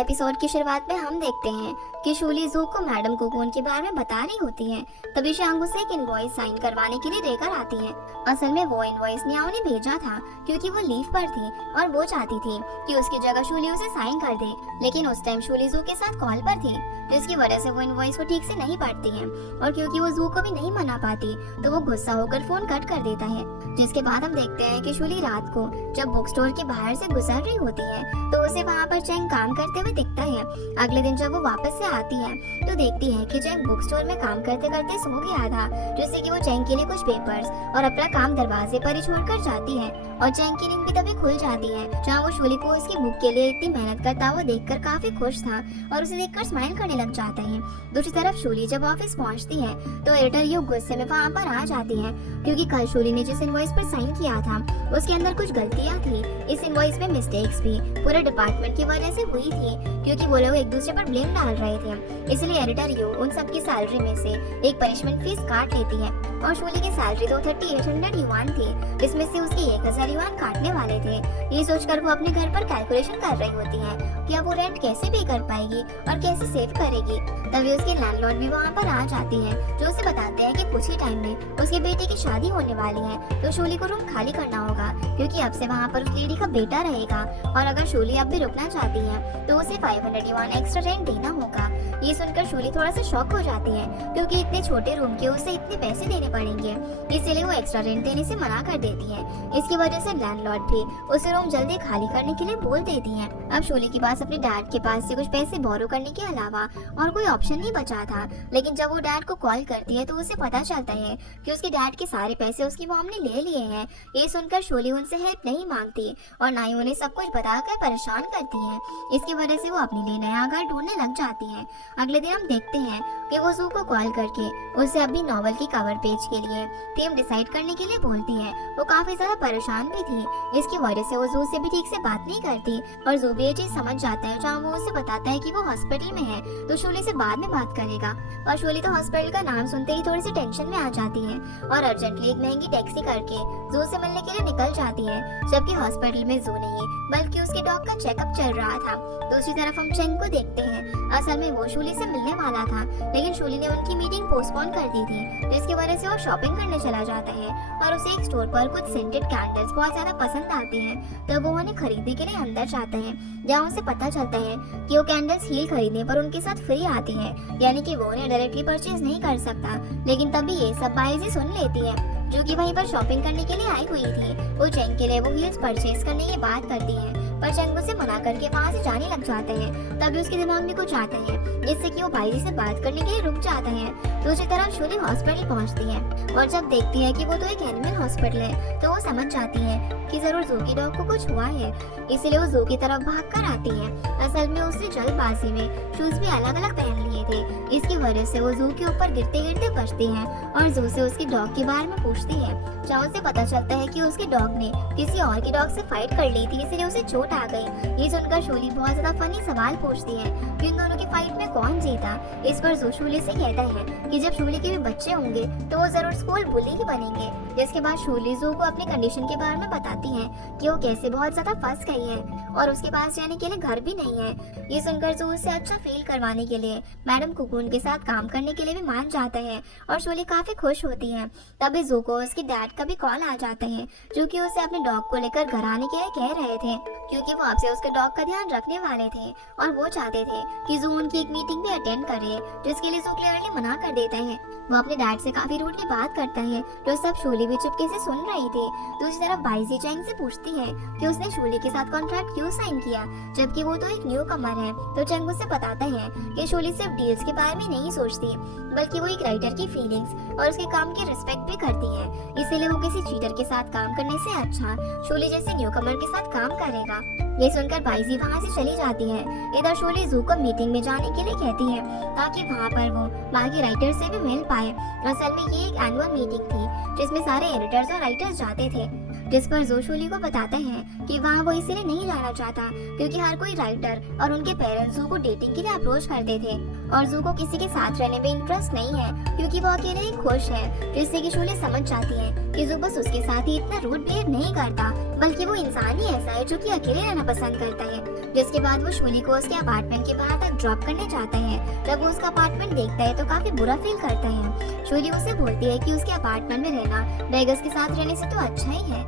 Episode की शुरुआत में हम देखते हैं कि शूली जू को मैडम कोकून के बारे में बता रही होती है। तभी शांगू से एक इनवॉइस साइन करवाने के लिए लेकर आती है। असल में वो इनवॉइस न्याओ ने भेजा था क्योंकि वो लीव पर थी और वो चाहती थी कि उसकी जगह शूली उसे साइन कर दे, लेकिन उस टाइम शूली जू के साथ कॉल पर थी, जिसकी वजह से वो इनवॉइस को ठीक से नहीं पढ़ती है। और क्योंकि वो जू को भी नहीं मना पाती तो वो गुस्सा होकर फोन कट कर देता है। जिसके बाद हम देखते हैं कि शूली रात को जब बुक स्टोर के बाहर से गुजर रही होती है तो उसे वहाँ पर चैंग काम करते हुए दिखता है। अगले दिन जब वो वापस से आती है तो देखती है कि चैंग बुक स्टोर में काम करते करते सो गया था, जिससे कि वो चैंग के लिए कुछ पेपर्स और अपना काम दरवाजे पर ही छोड़कर जाती है। और चैंग की नींद भी तभी खुल जाती है जहाँ वो शूली को उसकी बुक के लिए इतनी मेहनत करता हुआ देखकर काफी खुश था और उसे देखकर स्माइल करने लग जाता है। दूसरी तरफ शूली जब ऑफिस पहुँचती है तो एडिटर यू गुस्से में वहाँ पर आ जाती है क्योंकि कल शूली ने जिस इनवॉइस पर साइन किया था उसके अंदर कुछ गलतियाँ थी। इस इनवॉइस में मिस्टेक्स भी पूरे डिपार्टमेंट की वजह से हुई थी क्योंकि वो लोग एक दूसरे पर ब्लेम डाल रहे थे। इसलिए एडिटर यू उन सब की सैलरी में से एक पनिशमेंट फीस काट लेती है और शूली की सैलरी तो 3800 युआन थी, जिसमें से उसके 1000 युआन काटने वाले थे। ये सोचकर वो अपने घर पर कैलकुलेशन कर रही होती है कि अब वो रेंट कैसे पे कर पाएगी और कैसे सेव करेगी। तभी उसके लैंडलॉर्ड भी वहाँ पर आ जाती है जो उसे बताते हैं कि कुछ ही टाइम में उसके बेटे की शादी होने वाली है, तो शूली को रूम खाली करना होगा क्योंकि अब से वहाँ पर उस लेडी का बेटा रहेगा और अगर शूली अब भी रुकना चाहती है तो उसे 500 युआन एक्स्ट्रा रेंट देना होगा। ये सुनकर शूली थोड़ा सा शॉक हो जाती है क्योंकि इतने छोटे रूम के उसे इतने पैसे देने पड़ेंगे, इसीलिए वो एक्स्ट्रा रेंट देने से मना कर देती है। इसकी वजह से लैंडलॉर्ड भी उसे रूम जल्दी खाली करने के लिए बोल देती है। अब शूली के पास अपने डैड के पास से कुछ पैसे बोरो करने के अलावा और कोई ऑप्शन नहीं बचा था, लेकिन जब वो डैड को कॉल करती है तो उसे पता चलता है कि उसके डैड के सारे पैसे उसकी मॉम ने ले लिए हैं। ये सुनकर शूली उनसे हेल्प नहीं मांगती और ना ही उन्हें सब कुछ बताकर परेशान करती है। इसकी वजह से वो अपने लिए नया घर ढूंढने लग जाती है। अगले दिन हम देखते हैं कि वो जू को कॉल करके उससे अपनी नॉवल की कवर पेज के लिए थीम डिसाइड करने के लिए बोलती है। वो काफी ज्यादा परेशान भी थी, इसकी वजह से वो जू से भी ठीक से बात नहीं करती और जू भी ये चीज समझ जाता है जहाँ वो उसे बताता है कि वो हॉस्पिटल में है तो शूली से बाद में बात करेगा। और शूली तो हॉस्पिटल का नाम सुनते ही थोड़ी सी टेंशन में आ जाती है और अर्जेंटली एक महंगी टैक्सी करके जू से मिलने के लिए निकल जाती है, जबकि हॉस्पिटल में जू नहीं बल्कि उसके डॉग का चेकअप चल रहा था। दूसरी तरफ हम चेंग को देखते हैं। असल में वो शूली से मिलने वाला था, लेकिन शूली ने उनकी मीटिंग पोस्टपोन कर दी थी, जिसकी वजह से वो शॉपिंग करने चला जाता है और उसे एक स्टोर पर कुछ सेंटेड कैंडल्स बहुत ज्यादा पसंद आती हैं, तो वो उन्हें खरीदने के लिए अंदर जाता है, जहाँ उसे पता चलता है कि वो कैंडल्स हील खरीदने पर उनके साथ फ्री आती है, यानी कि वो उन्हें डायरेक्टली परचेज नहीं कर सकता। लेकिन तभी ये सब बाइजी सुन लेती है जो कि वहीं पर शॉपिंग करने के लिए आई हुई थी। वो चेंग के लिए वो हील्स परचेज करने की बात करती है पर चेंग उसे मना करके वहाँ से जाने लग जाते हैं। तभी उसके दिमाग में कुछ आता है जिससे कि वो भाईजी से बात करने के लिए रुक जाता है। दूसरी तरफ शूली हॉस्पिटल पहुँचती है और जब देखती है कि वो तो एक एनिमल हॉस्पिटल है तो वो समझ जाती है कि जरूर जू की डॉग को कुछ हुआ है, इसलिए वो जू की तरफ भाग कर आती है। असल में उसने जल्दबाजी में शूज भी अलग अलग पहन लिए थे, इसकी वजह से वो जू के ऊपर गिरते गिरते बचती है और जू से उसकी डॉग के बारे में पूछती है, जहाँ उसे पता चलता है कि उसके डॉग ने किसी और की डॉग से फाइट कर ली थी, इसलिए उसे चोट आ गई। ये सुनकर शूली बहुत ज्यादा फनी सवाल पूछती है कि उन दोनों की फाइट में कौन जीता। इस पर जू शूली से कहता है कि जब शूली के भी बच्चे होंगे तो वो जरूर स्कूल बुली ही बनेंगे। जिसके बाद शूली जू को अपनी कंडीशन के बारे में बताती है कि वो कैसे बहुत ज्यादा फंस गई है और उसके पास जाने के लिए घर भी नहीं है। ये सुनकर जू उससे अच्छा फील करवाने के लिए मैडम कोकून के साथ काम करने के लिए भी मान जाता है और शूली काफी खुश होती है। तभी जू को उसकी डैड का भी कॉल आ जाता है जो कि उसे अपने डॉग को लेकर घर आने के लिए कह रहे थे क्योंकि वो आपसे उसके डॉग का ध्यान रखने वाले थे और वो चाहते थे कि जू उनकी एक मीटिंग भी अटेंड करे, जिसके लिए जू क्लियरली मना कर देता है। वो अपने डैड से काफी रूडली बात करता है जो सब शूली भी चुपके से सुन रही थी। दूसरी तरफ बाइजी चैंग से पूछती है कि उसने शूली के साथ कॉन्ट्रैक्ट क्यों साइन किया जबकि वो तो एक न्यू कमर है, तो चैंग उससे बताता है कि शूली सिर्फ डील्स के बारे में नहीं सोचती बल्कि वो एक राइटर की फीलिंग्स और उसके काम की रिस्पेक्ट भी करती है, इसीलिए वो किसी चीटर के साथ काम करने से अच्छा शूली जैसे न्यू कमर के साथ काम करेगा। ये सुनकर बाइजी वहाँ से चली जाती है। इधर शूली जू को मीटिंग में जाने के लिए कहती है ताकि वहाँ पर वो बाकी राइटर से भी मिल पाए। असल में ये एक एनुअल मीटिंग थी जिसमें सारे एडिटर्स और राइटर्स जाते थे, जिस पर जू शूली को बताता है कि वहाँ वो इसीलिए नहीं जाना चाहता क्योंकि हर कोई राइटर और उनके पेरेंट्स जू को डेटिंग के लिए अप्रोच करते थे और जू को किसी के साथ रहने में इंटरेस्ट नहीं है क्योंकि वो अकेले ही खुश है, जिससे कि शूली समझ जाती है कि जू बस उसके साथ ही इतना रूड बिहेव नहीं करता बल्कि वो इंसान ही ऐसा है जो कि अकेले रहना पसंद करता है। जिसके बाद वो शूली को उसके अपार्टमेंट के बाहर तक ड्रॉप करने जाता है। जब वो उसका अपार्टमेंट देखता है तो काफी बुरा फील करता है। शूली उसे बोलती है कि उसके अपार्टमेंट में रहना वेगस के साथ रहने से तो अच्छा ही है,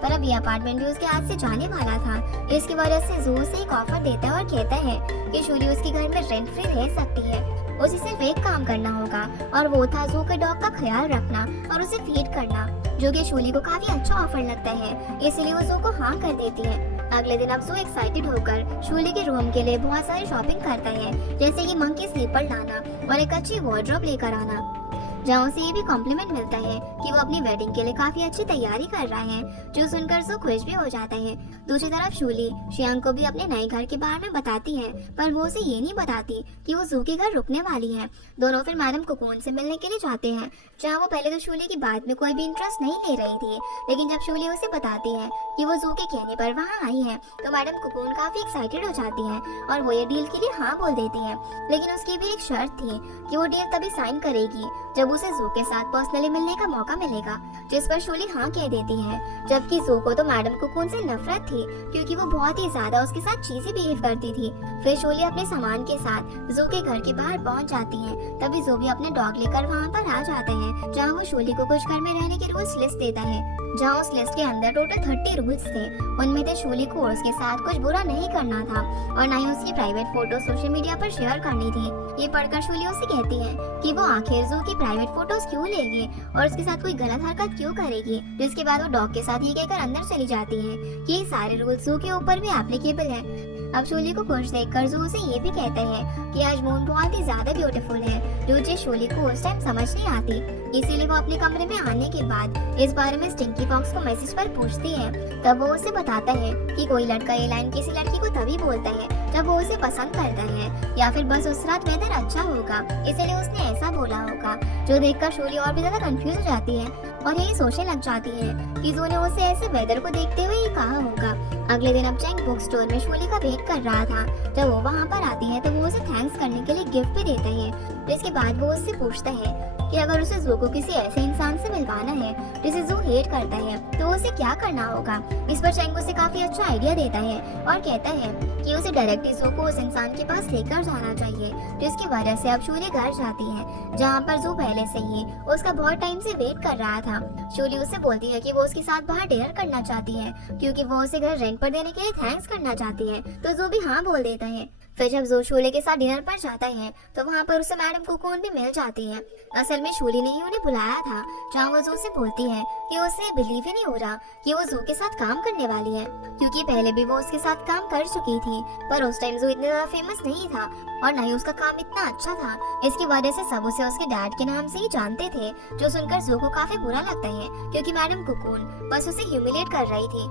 पर अब ये अपार्टमेंट भी उसके हाथ से जाने वाला था। इसकी वजह से जू उसे एक ऑफर देता है और कहता है कि शूली उसके घर में रेंट फ्री रह सकती है। उसे सिर्फ एक काम करना होगा और वो था जू के डॉग का ख्याल रखना और उसे फीड करना, जो कि शूली को काफी अच्छा ऑफर लगता है। इसलिए वो जू को हाँ कर देती है। अगले दिन अब जू एक्साइटेड होकर शूली के रूम के लिए बहुत सारी शॉपिंग करता है, जैसे कि मंकी स्लीपर लाना और एक अच्छी वार्डरोब लेकर आना, जहाँ उसे ये भी कॉम्प्लीमेंट मिलता है कि वो अपनी वेडिंग के लिए काफी अच्छी तैयारी कर रहा है, जो सुनकर सो खुश भी हो जाता है। दूसरी तरफ शूली शियांग को भी अपने नए घर के बारे में बताती है, पर वो उसे ये नहीं बताती कि वो जू के घर रुकने वाली है। दोनों फिर मैडम कोकून से मिलने के लिए जाते हैं, जहाँ वो पहले तो शूली की बात में कोई भी इंटरेस्ट नहीं ले रही थी, लेकिन जब शूली उसे बताती है कि वो जू के कहने पर वहाँ आई है, तो मैडम कोकून काफी एक्साइटेड हो जाती है और वो ये डील के लिए हाँ बोल देती है। लेकिन उसकी भी एक शर्त थी कि वो डील तभी साइन करेगी जब उसे जू के साथ पर्सनली मिलने का मौका मिलेगा, जिस पर शूली हाँ कह देती है। जबकि जू को तो मैडम कोकून से नफरत थी, क्योंकि वो बहुत ही ज्यादा उसके साथ चीजें बिहेव करती थी। फिर शूली अपने सामान के साथ जू के घर के बाहर पहुंच जाती है। तभी जू भी अपने डॉग लेकर वहां पर आ जाता है, जहां वो शूली को कुछ घर में रहने के रूल्स लिस्ट देता है, जहां उस लिस्ट के अंदर टोटल 30 रूल्स थे। उनमें से शूली को उसके साथ कुछ बुरा नहीं करना था और न ही उसकी प्राइवेट फोटो सोशल मीडिया पर शेयर करनी थी। ये पढ़कर शूली उसे कहती है कि वो आखिर जू की प्राइवेट फोटोज क्यों लेगी और उसके साथ कोई गलत हरकत क्यों करेगी। जिसके बाद वो डॉग के साथ ये कहकर अंदर चली जाती है कि ये सारे रूल्स जू के ऊपर भी एप्लीकेबल है। अब शूली को खुश देखकर जू उसे ये भी कहता है कि आज मून बहुत ही ज्यादा ब्यूटीफुल है, जो चीज शूली को उस टाइम समझ नहीं आती। इसीलिए वो अपने कमरे में आने के बाद इस बारे में स्टिंकी फॉक्स को मैसेज पर पूछती है। तब वो उसे बताता है कि कोई लड़का ये लाइन किसी लड़की को तभी बोलता है जब वो उसे पसंद करता है, या फिर बस उस रात वेदर अच्छा होगा इसलिए उसने ऐसा बोला होगा। जो देखकर शूली और भी ज्यादा कंफ्यूज हो जाती है और यही सोचने लग जाती है कि जू ने उसे ऐसे वेदर को देखते हुए ये कहा होगा। अगले दिन अब चैंग बुक स्टोर में शूली का वेट कर रहा था। जब वो वहाँ पर आती है तो वो उसे थैंक्स करने के लिए गिफ्ट भी देता है। जिसके बाद वो उससे पूछता है कि अगर उसे जू को किसी ऐसे इंसान से मिलवाना है जिसे जू हेट करता है तो उसे क्या करना होगा। इस पर चैंग उसे काफी अच्छा आइडिया देता है और कहता है कि उसे डायरेक्टली जू को उस इंसान के पास लेकर जाना चाहिए, जिसकी वजह से अब शूली घर जाती है, जहाँ पर जू पहले से ही उसका बहुत टाइम से वेट कर रहा था। शूली उससे बोलती है कि वो उसके साथ बाहर डिनर करना चाहती है, क्योंकि वो उसे घर रेंट पर देने के लिए थैंक्स करना चाहती है। तो जू भी हाँ बोल देता है। फिर जब जू शूली के साथ डिनर पर जाता है तो वहाँ पर उसे मैडम कोकून भी मिल जाती है। असल में शूली ने ही उन्हें बुलाया था, जहाँ वो जू से बोलती है कि उसे बिलीव ही नहीं हो रहा कि वो जू के साथ काम करने वाली है, क्योंकि पहले भी वो उसके साथ काम कर चुकी थी, पर उस टाइम जू इतना ज्यादा फेमस नहीं था और न ही उसका काम इतना अच्छा था। इसकी वजह से सब उसे उसके डैड के नाम से ही जानते थे, जो सुनकर जू को काफी बुरा लगता है, क्योंकि मैडम कोकून बस उसे ह्यूमिलेट कर रही थी।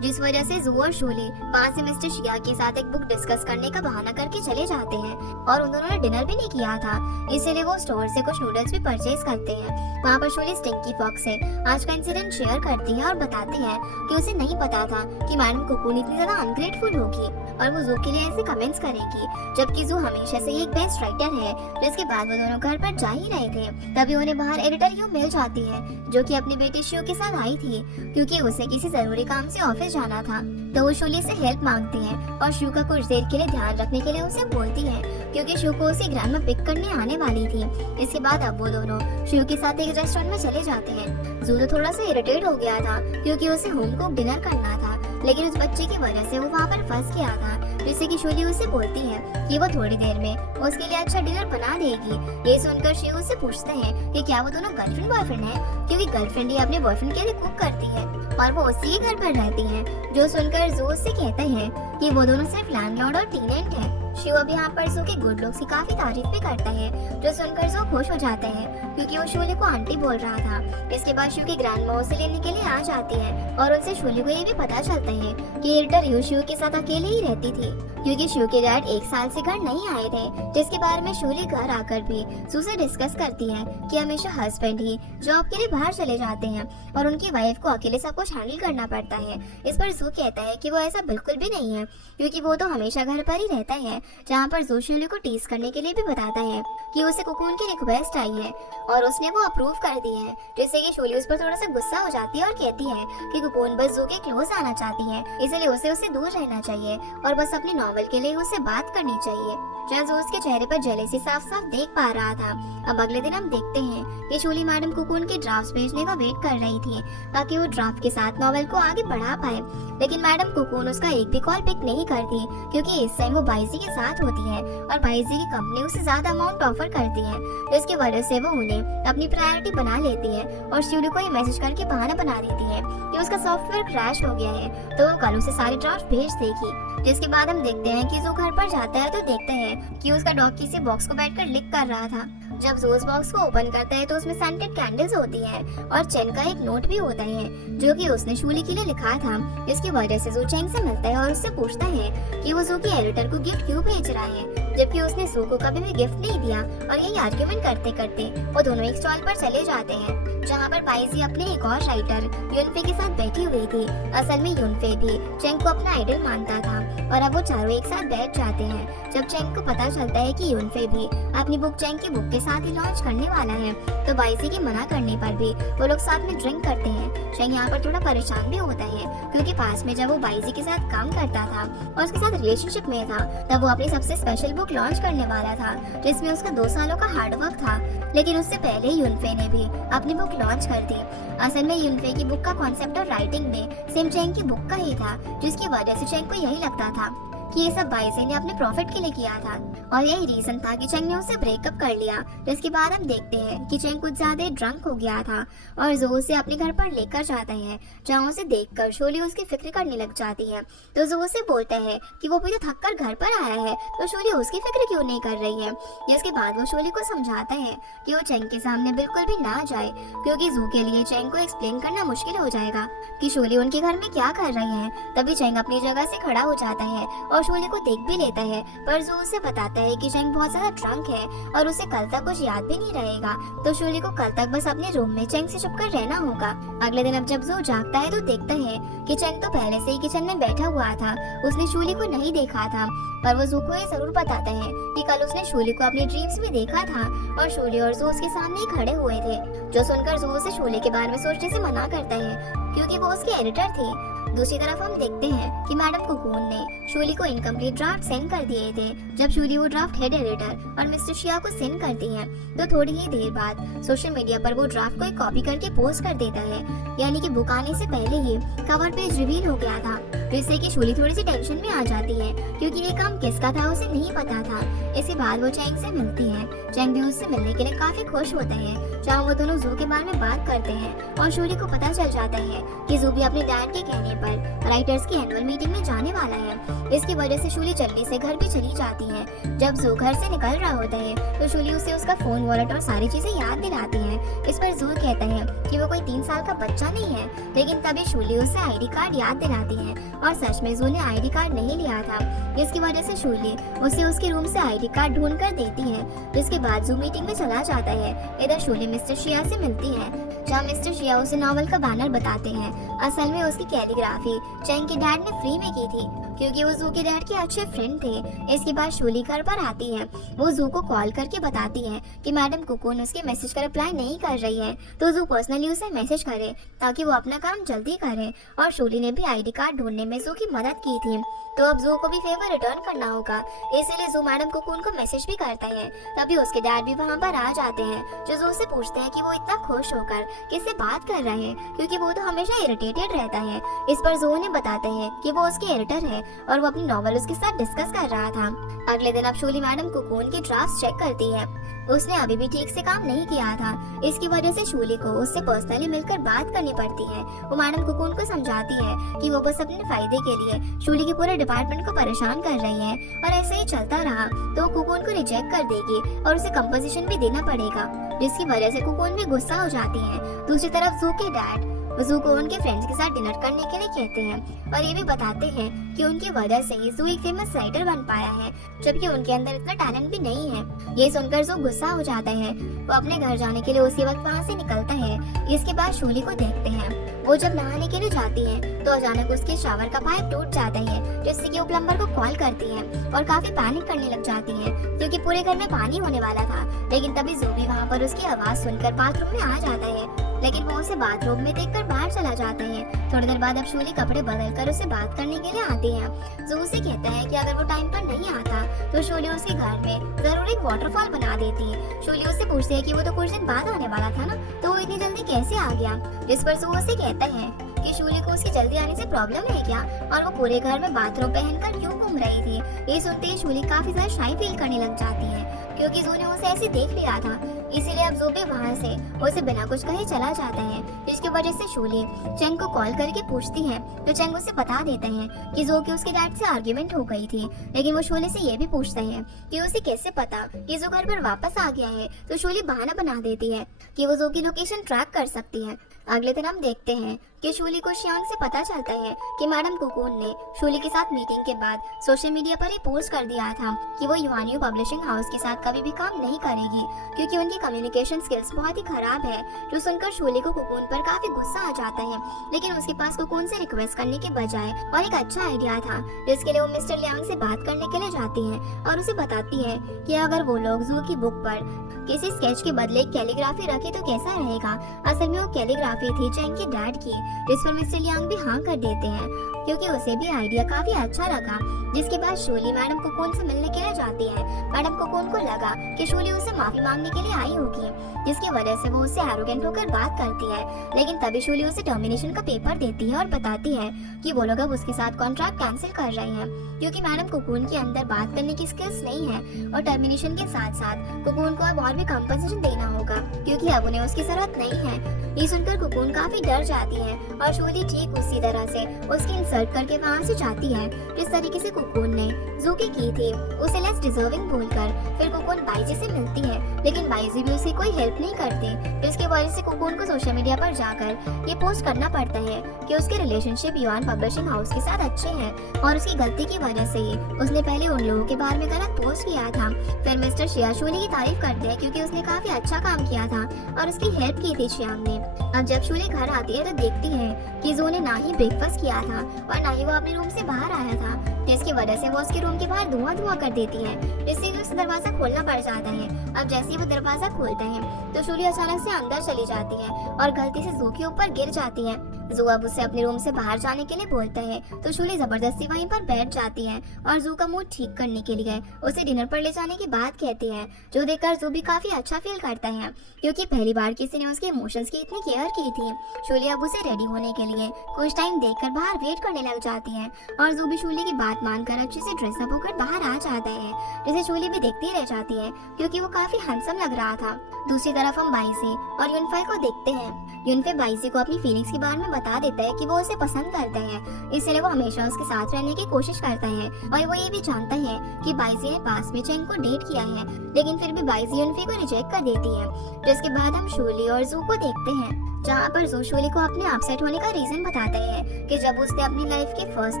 जिस वजह से जू और शूली वहाँ से मिस्टर शिया के साथ एक बुक डिस्कस करने का बहाना करके चले जाते हैं और उन दोनों ने डिनर भी नहीं किया था, इसीलिए वो स्टोर से कुछ नूडल्स भी परचेज करते हैं। वहाँ पर शूली स्टिंकी फॉक्स से आज का इंसिडेंट शेयर करती है और बताती है कि उसे नहीं पता था कि मैडम कोकून इतनी ज्यादा अनग्रेटफुल होगी और वो जू के लिए ऐसे कमेंट्स करेगी, जबकि जू हमेशा से एक बेस्ट राइटर है। जिसके बाद वो दोनों घर पर जा ही रहे थे, तभी उन्हें बाहर एडिटर यू मिल जाती है, जो कि अपनी बेटी शिव के साथ आई थी, क्योंकि उसे किसी जरूरी काम से ऑफिस जाना था। तो वो शूली से हेल्प मांगती है और शिव का कुछ देर के लिए ध्यान रखने के लिए उसे बोलती है, क्योंकि शिव को उसे ग्रांड में पिक करने आने वाली थी। इसके बाद अब वो दोनों शिव के साथ एक रेस्टोरेंट में चले जाते हैं। जू तो थोड़ा सा इरिटेट हो गया था, क्योंकि उसे होम कुक डिनर करना था, लेकिन उस बच्चे की वजह से वो वहाँ पर फंस गया था। जिससे कि शूली उसे बोलती है कि वो थोड़ी देर में उसके लिए अच्छा डिनर बना देगी। ये सुनकर शिव उससे पूछता है कि क्या वो दोनों गर्लफ्रेंड बॉयफ्रेंड है, क्योंकि गर्लफ्रेंड ही अपने बॉयफ्रेंड के लिए कुक करती है और वो उसी के घर पर रहती है। जो सुनकर जू उससे कहता है कि वो दोनों सिर्फ लैंडलॉर्ड और टेनेंट है। शिव अब यहाँ पर जू के गुड लुक्स की काफी तारीफ भी करता है, जो सुनकर जू खुश हो जाता है, क्योंकि वो शूली को आंटी बोल रहा था। इसके बाद शिव की ग्रैंड माँ उसे लेने के लिए आ जाती है और उनसे शूली को ये भी पता चलता है कि एडिटर यू शिव के साथ अकेले ही रहती थी, क्योंकि शिव के डैड एक साल से घर नहीं आए थे। जिसके बारे में शूली घर आकर भी जू से डिस्कस करती है कि हमेशा हस्बैंड ही जॉब के लिए बाहर चले जाते हैं और उनकी वाइफ को अकेले सब कुछ हैंडल करना पड़ता है। इस पर जू कहता है कि वो ऐसा बिल्कुल भी नहीं है, क्योंकि वो तो हमेशा घर पर ही रहता है। जहाँ पर जू शूली को टीज करने के लिए भी बताता है कि उसे कोकून की रिक्वेस्ट आई है और उसने वो अप्रूव कर दी है, जिससे कि शूली उस पर थोड़ा सा गुस्सा हो जाती है और कहती है कि कोकून बस जू के क्लोज आना चाहती है, इसलिए उसे उससे दूर रहना चाहिए और बस अपनी नॉवल के लिए उससे बात करनी चाहिए। जज उसके चेहरे पर जेलेसी साफ साफ देख पा रहा था। अब अगले दिन हम देखते हैं कि शूली मैडम कोकून के ड्राफ्ट भेजने का वेट कर रही थी ताकि वो ड्राफ्ट के साथ नॉवल को आगे बढ़ा पाए, लेकिन मैडम कोकून उसका एक भी कॉल पिक नहीं करती क्योंकि इस टाइम वो बाइजी के साथ होती है और बाइजी की कंपनी उसे ज्यादा अमाउंट ऑफर करती है, जिसकी वजह से वो उन्हें अपनी प्रायोरिटी बना लेती है और शूली को ये मैसेज करके बहाना बना देती है कि उसका सॉफ्टवेयर क्रैश हो गया है तो वो कल उसे सारी ड्राफ्ट भेज देगी। जिसके बाद हम देखते हैं कि जो घर पर जाता है तो देखता है कि उसका डॉग किसी बॉक्स को बैठकर लिख कर रहा था। जब जो उस बॉक्स को ओपन करता है तो उसमें सेंटेड कैंडल्स होती है और चेन का एक नोट भी होता है जो कि उसने शूली के लिए लिखा था। इसकी वजह से जो चेंग से मिलता है और उससे पूछता है कि वो जो के एडिटर को गिफ्ट क्यों भेज रहा है, जबकि उसने जू को कभी भी गिफ्ट नहीं दिया। और यही आर्ग्यूमेंट करते करते वो दोनों एक स्टॉल पर चले जाते हैं जहाँ पर बाइजी अपने एक और राइटर युनफे के साथ बैठी हुई थी। असल में युनफे भी चेंग को अपना आइडल मानता था और अब वो चारों एक साथ बैठ जाते हैं। जब चेंग को पता चलता है कि युनफे भी अपनी बुक चेंग की बुक के साथ ही लॉन्च करने वाला है तो बाइजी के मना करने पर भी वो लोग साथ में ड्रिंक करते हैं। चेंग यहाँ पर थोड़ा परेशान भी होता है क्योंकि पास में जब वो बाइजी के साथ काम करता था और उसके साथ रिलेशनशिप में था तब वो अपनी सबसे स्पेशल बुक लॉन्च करने वाला था जिसमें उसका 2 सालों का हार्डवर्क था, लेकिन उससे पहले युनफे ने भी अपनी बुक लॉन्च कर दी। असल में युनफे की बुक का कॉन्सेप्ट और राइटिंग में सेम चेंग की बुक का ही था, जिसकी वजह से चेंग को यही लगता था कि ये सब बाइजी ने अपने प्रॉफिट के लिए किया था और यही रीजन था कि चेंग ने उससे ब्रेकअप कर लिया। जिसके बाद हम देखते हैं कि चेंग कुछ ज्यादा ड्रंक हो गया था और जो उसे अपने घर पर लेकर जाता है जहाँ उसे देखकर शोली उसकी फिक्र करने लग जाती है। तो जो उसे बोलता है कि वो भी तो थक कर घर पर आया है तो शोली उसकी फिक्र क्यों नहीं कर रही है। जिसके बाद वो शोली को समझाता है कि वो चेंग के सामने बिल्कुल भी ना जाए क्योंकि जू के लिए चेंग को एक्सप्लेन करना मुश्किल हो जाएगा कि शोली उनके घर में क्या कर रही है। तभी चेंग अपनी जगह से खड़ा हो जाता है और शोली को देख भी लेता है, पर जो उसे बताता है कि चेंग बहुत ज्यादा ड्रंक है और उसे कल तक कुछ याद भी नहीं रहेगा तो शोली को कल तक बस अपने रूम में चेंग से छुपकर रहना होगा। अगले दिन अब जब जो जागता है तो देखता है कि चेंग तो पहले से ही किचन में बैठा हुआ था, उसने शोली को नहीं देखा था, पर वो जू को ये जरूर बताता है कि कल उसने शोली को अपने ड्रीम्स में देखा था और शोली और जू उसके सामने ही खड़े हुए थे। जो सुनकर जू उसे शोली के बारे में सोचने से मना करता है क्योंकि वो उसके एडिटर थे। दूसरी तरफ हम देखते हैं कि मैडम कोकून ने शोली को इनकम्प्लीट ड्राफ्ट सेंड कर दिए थे। जब शोली वो ड्राफ्ट हेड एडिटर और मिस्टर शिया को सेंड करती है तो थोड़ी ही देर बाद सोशल मीडिया पर वो ड्राफ्ट को एक कॉपी करके पोस्ट कर देता है, यानी कि बुक आने से पहले ही कवर पेज रिवील हो गया था, जिससे कि शोली थोड़ी सी टेंशन में आ जाती है क्योंकि ये काम किसका था उसे नहीं पता था। इसके बाद वो चेंग से मिलती है। चेंग भी उससे मिलने के लिए काफी खुश होता है, जहाँ वो दोनों जू के बारे में बात करते हैं और शोली को पता चल जाता है कि जू भी अपने डैड के कहने पर राइटर्स की एनुअल मीटिंग में जाने वाला है। इसकी वजह से शोली जल्दी से घर भी चली जाती है। जब जू घर से निकल रहा होता है तो शोली उसे उसका फोन, वॉलेट और सारी चीजें याद दिलाती है। इस पर जू कहता है कि वो कोई 3 साल का बच्चा नहीं है, लेकिन तभी शोली उसे आईडी कार्ड याद दिलाती है और सच में जू ने आईडी कार्ड नहीं लिया था। इसकी वजह से शोली उसे उसके रूम से आईडी कार्ड ढूंढ कर देती है, जिसके बाद जू मीटिंग में चला जाता है। इधर शोली मिस्टर शिया से मिलती है, जहाँ मिस्टर शिया उसे नॉवल का बैनर बताते हैं। असल में उसकी कैलीग्राफी चेंग के डैड ने फ्री में की थी क्योंकि वो जू के डैड के अच्छे फ्रेंड थे। इसके बाद शोली घर पर आती है। वो जू को कॉल करके बताती है कि मैडम कोकून उसके मैसेज का रिप्लाई नहीं कर रही है तो जू पर्सनली उसे मैसेज करे ताकि वो अपना काम जल्दी करे। और शोली ने भी आईडी कार्ड ढूंढने में जू की मदद की थी, तो अब जू को भी फेवर रिटर्न करना होगा, इसीलिए जू मैडम कोकून को मैसेज भी करता है। तभी उसके डैड भी वहाँ पर आ जाते हैं, जो जू से पूछते हैं कि वो इतना खुश होकर किससे बात कर रहे हैं क्योंकि वो तो हमेशा इरिटेटेड रहता है। इस पर जू ने बताते हैं कि वो उसके एडिटर है और वो अपनी नॉवल उसके साथ डिस्कस कर रहा था। अगले दिन अब शोली मैडम कोकून की ड्राफ्ट चेक करती है। उसने अभी भी ठीक से काम नहीं किया था, इसकी वजह से शोली को उससे पर्सनली मिलकर बात करनी पड़ती है। वो मैडम कोकून को समझाती है कि वो बस अपने फायदे के लिए शोली के पूरे डिपार्टमेंट को परेशान कर रही है और ऐसे ही चलता रहा तो कोकून को रिजेक्ट कर देगी और उसे कंपोजिशन भी देना पड़ेगा, जिसकी वजह से कोकून भी गुस्सा हो जाती है। दूसरी तरफ जू के डैड जू को उनके फ्रेंड्स के साथ डिनर करने के लिए कहते हैं और ये भी बताते हैं कि उनकी वजह से ही जू एक फेमस राइटर बन पाया है, जबकि उनके अंदर इतना टैलेंट भी नहीं है। ये सुनकर जू गुस्सा हो जाता है। वो अपने घर जाने के लिए उसी वक्त वहाँ से निकलता है। इसके बाद शोली को देखते हैं। वो जब नहाने के लिए जाती है तो अचानक उसके शावर का पाइप टूट जाता है, जिससे कि वो प्लम्बर को कॉल करती है और काफी पैनिक करने लग जाती है क्योंकि पूरे घर में पानी होने वाला था। लेकिन तभी जू भी वहाँ पर उसकी आवाज सुनकर बाथरूम में आ जाता है, लेकिन वो उसे बाथरूम में देखकर बाहर चला जाता है। थोड़ी देर बाद अब शूली कपड़े बदलकर उसे बात करने के लिए आती है। जो उसे कहता है कि अगर वो टाइम पर नहीं आता तो शूली उसके घर में जरूर एक वाटरफॉल बना देती है। शूली उससे पूछती है कि वो तो कुछ दिन बाद आने वाला था ना, तो वो इतनी जल्दी कैसे आ गया? जिस पर वो उसे कहता है कि शूली को उसके जल्दी आने से प्रॉब्लम है क्या, और वो पूरे घर में बाथरूम पहनकर क्यों घूम रही थी। ये सुनते ही शूली काफी ज्यादा शाई फील करने लग जाती है, क्योंकि जू ने उसे ऐसे देख लिया था। इसीलिए अब जू भी वहाँ से उसे बिना कुछ कहे चला जाता है, जिसकी वजह से शूली चेंग को कॉल करके पूछती है, तो चेंग उसे बता देता है कि जू की उसके डैड से आर्ग्यूमेंट हो गई थी। लेकिन वो शूली से ये भी पूछता है कि उसे कैसे पता कि जू घर पर वापस आ गया है, तो शूली बहाना बना देती है कि वो जू की लोकेशन ट्रैक कर सकती है। अगले दिन हम देखते हैं कि शूली को शियांग से पता चलता है कि मैडम कोकून ने शूली के साथ मीटिंग के बाद सोशल मीडिया पर ही पोस्ट कर दिया था कि वो युवानियो पब्लिशिंग हाउस के साथ कभी भी काम नहीं करेगी, क्योंकि उनकी कम्युनिकेशन स्किल्स बहुत ही खराब है। जो सुनकर शूली को कोकून पर काफी गुस्सा आ जाता है, लेकिन उसके पास कोकून से रिक्वेस्ट करने के बजाय और एक अच्छा आइडिया था, जिसके लिए वो मिस्टर लियांग से बात करने के लिए जाती है और उसे बताती है कि अगर वो लोग जू की बुक पर किसी स्केच के बदले कैलीग्राफी रखे तो कैसा रहेगा। असल में वो कैलीग्राफी थी चेंग के डैड की, जिस पर मिस्टर लियांग भी हाँ कर देते हैं, क्योंकि उसे भी आइडिया काफी अच्छा लगा। जिसके बाद शूली मैडम कोकून से मिलने के लिए जाती है। मैडम कोकून को लगा कि शूली उससे माफी मांगने के लिए आई होगी, जिसकी वजह से वो उससे एरोगेंट होकर बात करती है। लेकिन तभी शूली उसे टर्मिनेशन का पेपर देती है और बताती है कि वो लोग अब उसके साथ कॉन्ट्रैक्ट कैंसिल कर रहे हैं, क्योंकि मैडम कोकून के अंदर बात करने की स्किल्स नहीं है, और टर्मिनेशन के साथ साथ कोकून को अब और भी कंपनसेशन देना होगा, क्योंकि अब उन्हें उसकी जरूरत नहीं है। ये सुनकर कोकून काफी डर जाती है और शूली ठीक उसी तरह से उसकी इंसल्ट करके वहाँ से जाती है, जिस तरीके से कोकून ने जू की थी, उसे लेस डिजर्विंग बोलकर। फिर कोकून बाइजी से मिलती है, लेकिन बाइजी भी उसकी कोई हेल्प नहीं करती, जिसकी वजह से कोकून को सोशल मीडिया पर जाकर ये पोस्ट करना पड़ता है कि उसके रिलेशनशिप युआन पब्लिशिंग हाउस के साथ अच्छे हैं, और उसकी गलती की वजह से ही उसने पहले उन लोगों के बारे में गलत पोस्ट किया था। फिर मिस्टर शिया शूली की तारीफ करते हैं क्योंकि उसने काफी अच्छा काम किया था और उसकी हेल्प की थी शियांग ने। अब जब शूली घर आती है तो देखती है कि जू ने ना ही ब्रेकफास्ट किया था और ना ही वो अपने रूम से बाहर आया था, जिसकी वजह से वो उसके रूम के बाहर धुआं धुआं कर देती है, जिससे उसे दरवाजा खोलना पड़ जाता है। अब जैसे ही वो दरवाजा खोलता है तो शूली अचानक से अंदर चली जाती है और गलती से जू के ऊपर गिर जाती है। जू अब उसे अपने रूम से बाहर जाने के लिए बोलता है, तो शूली जबरदस्ती वहीं पर बैठ जाती है और जू का मूड ठीक करने के लिए उसे डिनर पर ले जाने की बात कहती है, जो देखकर जू भी काफी अच्छा फील करता है, क्योंकि पहली बार किसी ने उसके इमोशंस की इतनी केयर की थी। शूली अब उसे रेडी होने के लिए कुछ टाइम देखकर बाहर वेट करने लग जाती है और जू भी शूली की बात मानकर अच्छे से ड्रेसअप होकर बाहर आ जाता है, जिसे शूली भी देखती रह जाती है क्योंकि वो काफी हैंडसम लग रहा था। दूसरी तरफ हम बाइसी और यूनफाई को देखते हैं। यूनफे बाइसी को अपनी फीलिंग्स के बारे में बता देता है कि वो उसे पसंद करता है, इसलिए वो हमेशा उसके साथ रहने की कोशिश करता है, और वो ये भी जानता है कि बाइसी ने पास में चेंग को डेट किया है, लेकिन फिर भी बाइसी यूनफे को रिजेक्ट कर देती है। जिसके बाद हम शूली और जू को देखते हैं, जहाँ पर जू शूली को अपने अपसेट होने का रीजन बताता है कि जब उसने अपनी लाइफ की फर्स्ट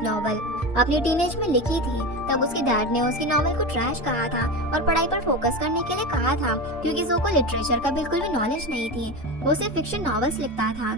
नॉवल अपनी टीनेज में लिखी थी, तब उसके डैड ने उसकी नॉवल को ट्रैश कहा था और पढ़ाई पर फोकस करने के लिए कहा था, क्योंकि जू को लिटरेचर का बिल्कुल भी नॉलेज नहीं थी, वो सिर्फ फिक्शन नॉवेल्स लिखता था।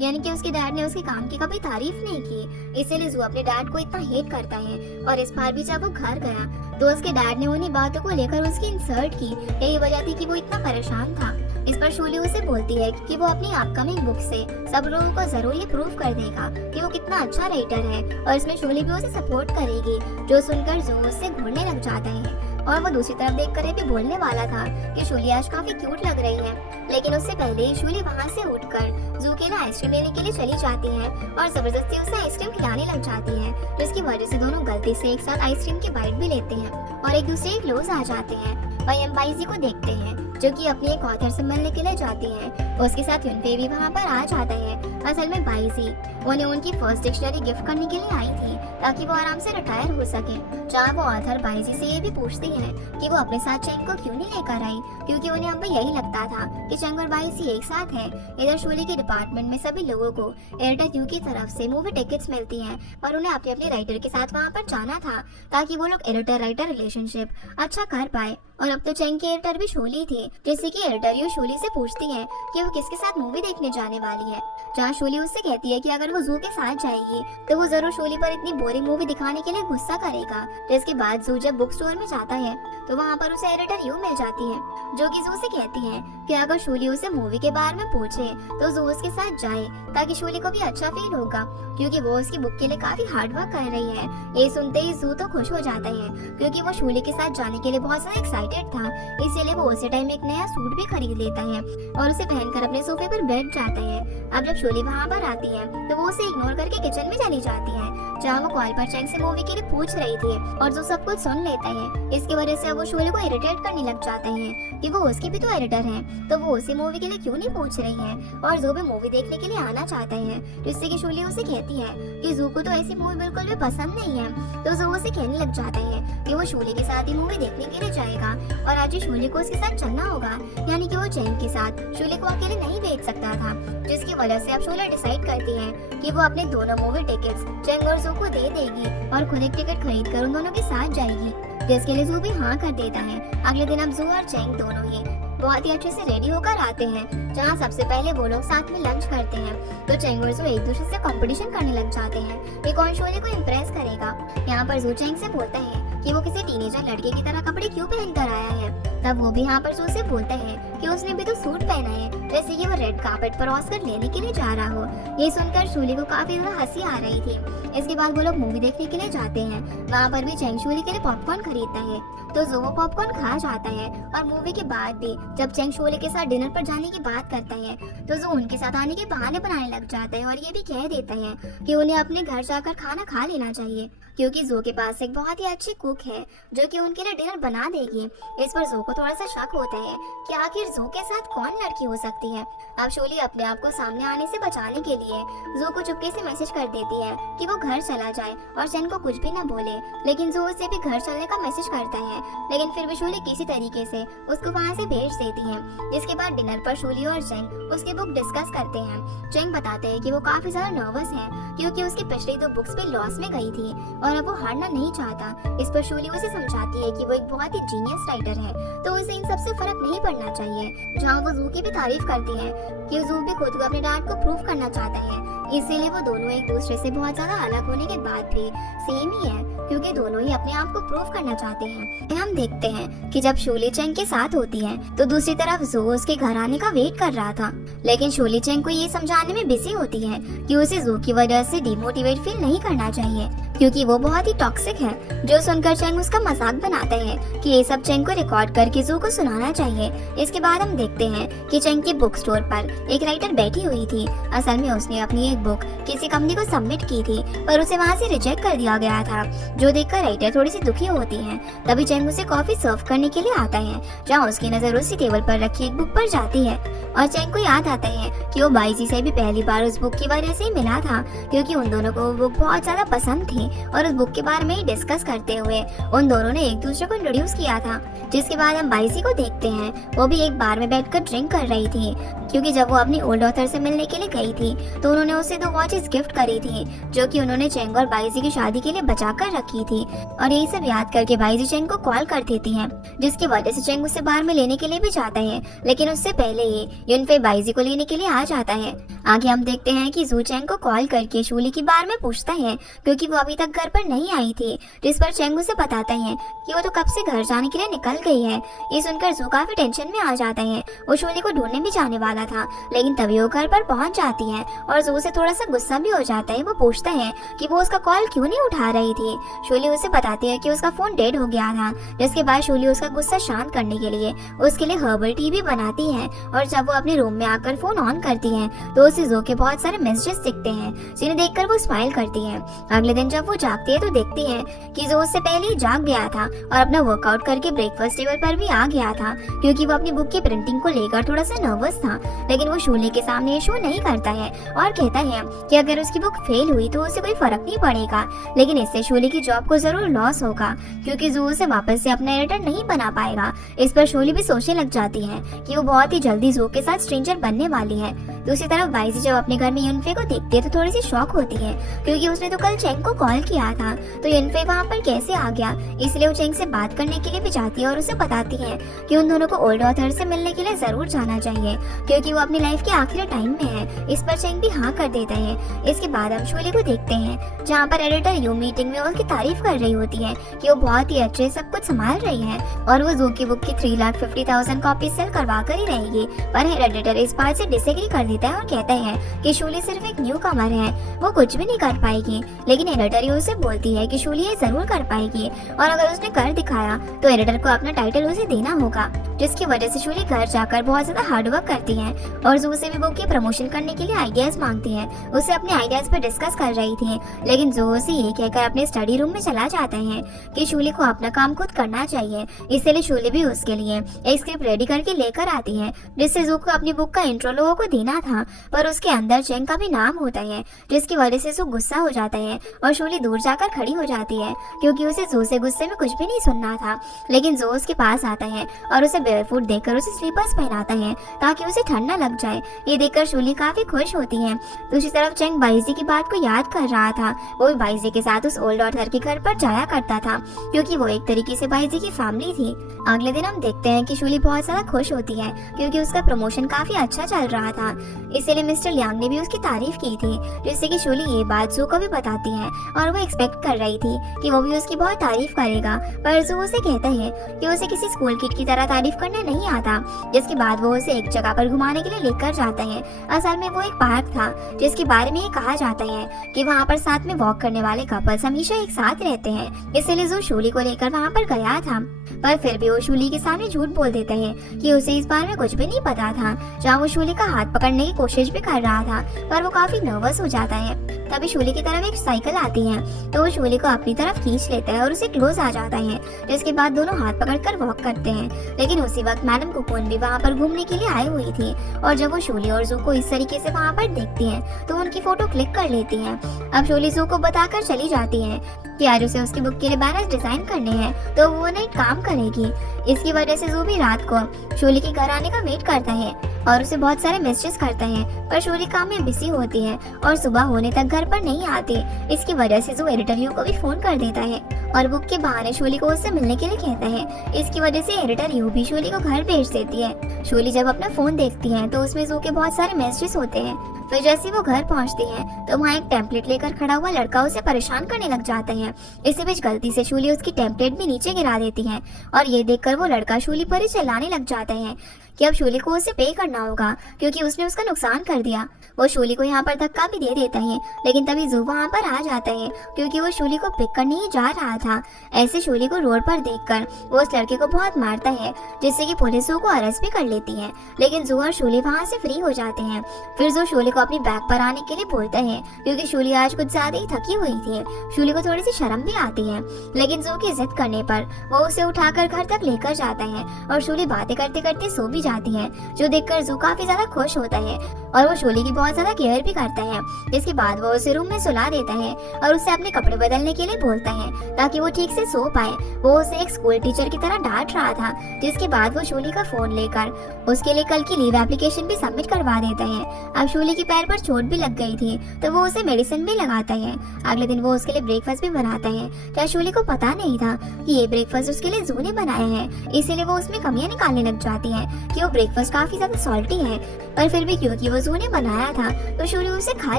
यानी कि उसके डैड ने उसके काम की कभी तारीफ नहीं की, इसीलिए जू अपने डैड को इतना हेट करता है। और इस बार भी जब वो घर गया तो उसके डैड ने उन्हीं बातों को लेकर उसकी इंसल्ट की, यही वजह थी कि वो इतना परेशान था। इस पर शूली उसे बोलती है कि वो अपनी अपकमिंग बुक से सब लोगों को जरूर ये प्रूव कर देगा कि वो कितना अच्छा राइटर है, और इसमें शूली भी उसे सपोर्ट करेगी, जो सुनकर जू उससे घूरने लग जाता है। और वो दूसरी तरफ देखकर भी बोलने वाला था कि शूली आज काफी क्यूट लग रही है, लेकिन उससे पहले ही शूली वहाँ से उठकर जू के लिए आइसक्रीम लेने के लिए चली जाती है और जबरदस्ती उसे आइसक्रीम खिलाने लग जाती है, जिसकी वजह से दोनों गलती से एक साथ आइसक्रीम की बाइट भी लेते हैं और एक दूसरे के क्लोज आ जाते हैं। वहीं हम बाइजी को देखते हैं जो कि अपनी एक ऑथर से मिलने के लिए जाती है, उसके साथ यूनफे भी वहाँ पर आ जाता है। असल में बाइजी उन्हें उनकी फर्स्ट डिक्शनरी गिफ्ट करने के लिए आई थी ताकि वो आराम से रिटायर हो सके, जहाँ वो ऑथर बाइजी से ये भी पूछती है कि वो अपने साथ चेंग को क्यों नहीं लेकर आई, क्योंकि उन्हें अब यही लगता था कि चेंग और बाइजी एक साथ है। इधर शूली के डिपार्टमेंट में सभी लोगों को एडिटर यू की तरफ से मूवी टिकट्स मिलती हैं और उन्हें अपने अपने राइटर के साथ वहाँ पर जाना था ताकि वो लोग एडिटर राइटर रिलेशनशिप अच्छा कर पाए। और अब तो चेंग की एडिटर भी शूली थी, जैसे कि एडिटर यू शूली से पूछती है कि वो किसके साथ मूवी देखने जाने वाली है, जहाँ शूली उससे कहती है कि अगर वो जू के साथ जाएगी तो वो जरूर शूली पर इतनी पूरी मूवी दिखाने के लिए गुस्सा करेगा। जिसके बाद जू जब बुक स्टोर में जाता है तो वहाँ पर उसे एडिटर यू मिल जाती है, जो कि जू से कहती है कि अगर शूली उसे मूवी के बारे में पूछे तो जू उसके साथ जाए, ताकि शूली को भी अच्छा फील होगा, क्योंकि वो उसकी बुक के लिए काफी हार्ड वर्क कर रही है। ये सुनते ही जू तो खुश हो जाता है, क्योंकि वो शूली के साथ जाने के लिए बहुत ज्यादा एक्साइटेड था। इसीलिए वो उसी टाइम एक नया सूट भी खरीद लेता है और उसे पहनकर अपने सोफे पर बैठ जाता है। अब जब शूली वहाँ पर आती है तो वो उसे इग्नोर करके किचन में चली जाती है, जहाँ वो कॉल पर चैंग से मूवी के लिए पूछ रही थी, और जो सब कुछ सुन लेता है। इसकी वजह से अब वो शूली को इरिटेट करने लग जाते हैं कि वो उसकी भी तो एडिटर है, तो वो उसी मूवी के लिए क्यों नहीं पूछ रही है, और जो भी मूवी देखने के लिए आना चाहता है। जिससे कि शूली उसे कहती है कि जू को तो ऐसी मूवी बिल्कुल भी पसंद नहीं है। तो जू उसे कहने लग जाता है कि वो शूली के साथ ही मूवी देखने के लिए जाएगा, और आज ही शूली को उसके साथ चलना होगा, यानी कि वो चैंग के साथ शूली को अकेले नहीं भेज सकता था। जिसकी वजह से अब शूली डिसाइड करती है कि वो अपने दोनों मूवी टिकट्स चैंग और जू को दे देगी और खुद एक टिकट खरीद कर उन दोनों के साथ जाएगी, जिसके लिए जू भी हाँ कर देता है। अगले दिन अब जू और चैंग दोनों ही बहुत ही अच्छे से रेडी होकर आते हैं, जहाँ सबसे पहले वो लोग साथ में लंच करते हैं। तो चैंग और जू एक दूसरे से कंपटीशन करने लग जाते हैं कि कौन शूली को इम्प्रेस करेगा। यहाँ पर जू चैंग से बोलता है कि वो किसी टीनेजर लड़के की तरह कपड़े क्यों पहन कर आया है। तब वो भी यहाँ पर जू से बोलता है कि उसने भी तो सूट पहना है, जैसे कि वो रेड कार्पेट पर ऑस्कर लेने के लिए जा रहा हो। ये सुनकर शूली को काफी ज्यादा हंसी आ रही थी। इसके बाद वो लोग मूवी देखने के लिए जाते हैं। वहाँ पर भी चैंग शूली के लिए पॉपकॉर्न खरीदता है, तो जो वो पॉपकॉर्न खा जाता है। और मूवी के बाद भी जब चैंग शूली के साथ डिनर पर जाने की बात करता है तो जो उनके साथ आने के बहाने बनाने लग जाता है, और ये भी कह देता है कि उन्हें अपने घर जाकर खाना खा लेना चाहिए, क्योंकि जो के पास एक बहुत ही अच्छी कुक है जो कि उनके लिए डिनर बना देगी। इस पर जो को थोड़ा सा शक होता है कि आखिर जो के साथ कौन लड़की हो सकती है। अब शूली अपने आप को सामने आने से बचाने के लिए जो को चुपके से मैसेज कर देती है कि वो घर चला जाए और चैन को कुछ भी न बोले, लेकिन जो उसे भी घर चलने का मैसेज करता है, लेकिन फिर भी शूली किसी तरीके से उसको वहाँ से भेज देती है। जिसके बाद डिनर पर शूली और चैंग उसकी बुक डिस्कस करते हैं। चैंग बताते हैं कि वो काफी ज्यादा नर्वस है, क्योंकि उसकी पिछली 2 बुक्स भी लॉस में गई थी और अब वो हारना नहीं चाहता। इस पर शूली उसे समझाती है कि वो एक बहुत ही जीनियस राइटर है, तो उसे इन सबसे फर्क नहीं पड़ना चाहिए। जहाँ वो जू की भी तारीफ करती है कि जू भी खुद को अपने डैड को प्रूव करना चाहता है, इसीलिए वो दोनों एक दूसरे से बहुत ज्यादा अलग होने के बाद भी सेम ही है, क्योंकि दोनों ही अपने आप को प्रूव करना चाहते हैं। हम देखते हैं कि जब शूली चैंग के साथ होती है तो दूसरी तरफ जू उसके घर आने का वेट कर रहा था, लेकिन शूली चैंग को ये समझाने में बिजी होती है कि उसे जू की वजह से डिमोटिवेट फील नहीं करना चाहिए, क्योंकि वो बहुत ही टॉक्सिक है। जो सुनकर चैंग उसका मजाक बनाता है कि ये सब चैंग को रिकॉर्ड करके जू को सुनाना चाहिए। इसके बाद हम देखते हैं कि चैंग की बुक स्टोर पर एक राइटर बैठी हुई थी। असल में उसने अपनी एक बुक किसी कंपनी को सबमिट की थी, पर उसे वहाँ से रिजेक्ट कर दिया गया था, जो देखकर राइटर थोड़ी सी दुखी होती है। तभी चैंग उसे कॉफी सर्व करने के लिए आता है, जहाँ उसकी नजर उसी टेबल पर रखी एक बुक पर जाती है, और चैंग को याद आता है कि वो बाईजी से भी पहली बार उस बुक की वजह से ही मिला था, क्योंकि उन दोनों को वो बुक बहुत ज्यादा पसंद थी और उस बुक के बारे में ही डिस्कस करते हुए उन दोनों ने एक दूसरे को इंट्रोड्यूस किया था। जिसके बाद हम बाईजी को देखते हैं, वो भी एक बार में बैठकर ड्रिंक कर रही थी, क्योंकि जब वो अपनी ओल्ड ऑथर से मिलने के लिए गई थी तो उन्होंने उसे 2 वॉचेस गिफ्ट करी थी, जो कि उन्होंने चैंग और बाईजी की शादी के लिए बचा कर रखी थी। और यही सब याद करके बाईजी चैंग को कॉल कर देती हैं, जिसकी वजह से चैंग उसे बाहर में लेने के लिए भी जाता है, लेकिन उससे पहले ही युनफे बाईजी को लेने के लिए आ जाता है। आगे हम देखते हैं कि जू चैंग को कॉल करके शूली के बारे में पूछता है, क्योंकि वो अभी तक घर पर नहीं आई थी। जिस पर चैंग उसे बताता है कि वो तो कब से घर जाने के लिए निकल गई है। ये सुनकर जू काफी टेंशन में आ जाता है। वो शूली को ढूंढने भी जाने वाला था, लेकिन तभी वो घर पर पहुंच जाती है और जू से थोड़ा सा गुस्सा भी हो जाता है। वो पूछता है कि वो उसका कॉल क्यों नहीं उठा रही थी। शूली उसे बताती है कि उसका फोन डेड हो गया था। जिसके बाद शूली उसका गुस्सा शांत करने के लिए उसके लिए हर्बल टी भी बनाती है, और जब वो अपने रूम में आकर फोन ऑन करती है तो उसे जू के बहुत सारे मैसेजेस दिखते हैं, जिन्हें देखकर वो स्माइल करती है। अगले दिन जब वो जागती है तो देखती है कि जो उससे पहले ही जाग गया था और अपना वर्कआउट करके ब्रेकफास्ट टेबल पर भी आ गया था, क्योंकि वो अपनी बुक की प्रिंटिंग को लेकर थोड़ा सा नर्वस था। लेकिन वो शूली के सामने ये शो नहीं करता है और कहता है कि अगर उसकी बुक फेल हुई तो उसे कोई फर्क नहीं पड़ेगा, लेकिन इससे शूली की जॉब को जरूर लॉस होगा, क्योंकि जू उसे वापस से अपना एडिटर नहीं बना पाएगा। इस पर शूली भी सोचने लग जाती है कि वो बहुत ही जल्दी जू के साथ स्ट्रेंजर बनने वाली है। दूसरी तरफ बाइजी जब अपने घर में युनफे को देखती है तो थोड़ी सी शॉक होती है, क्योंकि उसने तो कल चेंग को कॉल किया था, तो युनफे वहाँ पर कैसे आ गया। इसलिए वो चेंग से बात करने के लिए भी जाती है और उसे बताती है कि उन दोनों को ओल्ड ऑथर से मिलने के लिए जरूर जाना चाहिए, क्योंकि वो अपनी लाइफ के आखिरी टाइम में है। इस पर चेंग भी हाँ कर देता है। इसके बाद हम शोले को देखते हैं, जहाँ पर एडिटर यू मीटिंग में उसकी तारीफ कर रही होती है कि वो बहुत ही अच्छे सब कुछ संभाल रही है और वो जू की बुक की 3,50,000 कॉपी सेल करवा कर ही रहेगी। पर एडिटर इस बात से डिसएग्री कर देता है और कहता है कि शोले सिर्फ एक न्यू कमर है, वो कुछ भी नहीं कर पाएगी। लेकिन एडिटर ये उसे बोलती है कि शोले ये जरूर कर पाएगी और अगर उसने कर दिखाया तो एडिटर को अपना टाइटल उसे देना होगा, जिसकी वजह से शोले घर जाकर बहुत ज्यादा हार्ड वर्क करती है और जू से भी बुक की प्रमोशन करने के लिए आइडियाज मांगती है। उसे अपने आइडियाज पर डिस्कस कर रही थी, लेकिन जो उसे ये कहकर अपने स्टडी रूम में चला जाता है कि शोले को अपना काम खुद करना चाहिए। इसलिए शोले भी उसके लिए एक स्क्रिप्ट रेडी करके लेकर आती है, जिससे जू को अपनी बुक का इंट्रो लोगों को देना था, पर उसके अंदर चेंग का भी नाम होता है, जिसकी वजह से जू गुस्सा हो जाता है और शोले दूर जाकर खड़ी हो जाती है, क्योंकि उसे जू से गुस्से में कुछ भी नहीं सुनना था। लेकिन जो उसके पास आता है और उसे बेयरफुट देखकर उसे स्लीपर्स पहनाता है ताकि उसे ठंड न लग जाए। ये देखकर शोले काफी खुश होती है। दूसरी तरफ चेंग बाइजी की बात को याद कर रहा था। वो भी बाइजी के साथ उस ओल्ड ऑथर के घर पर जाया करता था, क्योंकि वो एक तरीके से बाइजी की फैमिली थी। अगले दिन हम देखते हैं कि शोले बहुत ज्यादा खुश होती है, क्योंकि उसका प्रमोशन काफी अच्छा चल रहा था। इसीलिए मिस्टर लियांग ने भी उसकी तारीफ की थी, जिससे कि शोले ये बात जू को भी बताती है और वो एक्सपेक्ट कर रही थी कि वो भी उसकी बहुत तारीफ करेगा। पर जू उसे कहता है कि उसे किसी स्कूल किड की तरह तारीफ करना नहीं आता। जिसके बाद वो उसे एक जगह पर घुमाने के लिए लेकर जाता है। असल में वो एक पार्क था, जिसके बारे में ये कहा जाता है कि वहाँ पर साथ में वॉक करने वाले कपल्स हमेशा एक साथ रहते हैं। इसलिए जू शोले को लेकर वहाँ पर गया था, पर फिर भी वो शोले के सामने झूठ बोल देता है कि उसे इस बारे में कुछ भी नहीं पता था। जहाँ वो शोले का हाथ पकड़ने की कोशिश भी कर रहा था, पर वो काफी नर्वस हो जाता है। तभी शोले की तरफ एक साइकिल आती है, तो वो शोले को अपनी तरफ खींच लेता है और उसे क्लोज आ जाता है। जिसके बाद दोनों हाथ पकड़कर वॉक करते हैं। लेकिन उसी वक्त मैडम कोकून भी वहाँ पर घूमने के लिए आई हुई थी, और जब वो शोले और जू को इस तरीके से वहाँ पर देखती है तो उनकी फोटो क्लिक कर लेती है। अब शोले जू को बताकर चली जाती है कि आज उसे उसकी बुक के लिए बैनर्स डिजाइन करने हैं, तो वो नहीं काम करेगी। इसकी वजह से जू भी रात को शोले के घर आने का वेट करता है और उसे बहुत सारे मैसेजेस करता है, पर शोले काम में बिजी होती है और सुबह होने तक घर पर नहीं आती। इसकी वजह से जू एडिटर यू को भी फोन कर देता है और बुक के बहाने शोले को उससे मिलने के लिए कहता है। इसकी वजह से एडिटर यू भी शोले को घर भेज देती है। शोले जब अपना फोन देखती है तो उसमें जू के बहुत सारे मैसेजेस होते हैं। फिर जैसे वो घर पहुंचती है तो वहाँ एक टेम्पलेट लेकर खड़ा हुआ लड़का उसे परेशान करने लग जाता है। इसी बीच गलती से शोले उसकी टेम्पलेट भी नीचे गिरा देती है और ये देखकर वो लड़का शोले पर ही चिल्लाने लग जाता है कि अब शोले को उसे पे करना होगा, क्योंकि उसने उसका नुकसान कर दिया। वो शोले को यहाँ पर धक्का भी दे देता है, लेकिन तभी जू वहाँ पर आ जाता है, क्योंकि वो शोले को पिक करने ही जा रहा था। ऐसे शोले को रोड पर देखकर वो उस लड़के को बहुत मारता है, जिससे कि पुलिस जू को अरेस्ट भी कर लेती है। लेकिन जू और शोले वहाँ से फ्री हो जाते हैं। फिर जू शोले को अपनी बैग पर आने के लिए बोलता है, क्योंकि शोले आज कुछ ज्यादा ही थकी हुई थी। शोले को थोड़ी सी शर्म भी आती है, लेकिन जू की जिद करने पर वो उसे उठाकर घर तक लेकर जाता है और शोले बातें करते करते सो भी जाती है, जो देखकर जू काफी ज्यादा खुश होता है और वो शोले की बहुत ज्यादा केयर भी करता है। इसके बाद वो उसे रूम में सुला देता है और उसे अपने कपड़े बदलने के लिए बोलता है ताकि वो ठीक से सो पाए। वो उसे एक स्कूल टीचर की तरह डांट रहा था, जिसके बाद वो शोले का फोन लेकर उसके लिए कल की लीव एप्लीकेशन भी सबमिट करवा देता है। अब शोले की पैर पर चोट भी लग गई थी, तो वो उसे मेडिसिन भी लगाता है। अगले दिन वो उसके लिए ब्रेकफास्ट भी बनाता है। क्या शोले को पता नहीं था कि ये ब्रेकफास्ट उसके लिए जू ने बनाया है, इसीलिए वो उसमें कमियां निकालने लग जाती है कि वो ब्रेकफास्ट काफी ज्यादा सॉल्टी है, पर फिर भी क्योंकि वो जू ने बनाया था तो शोले उसे खा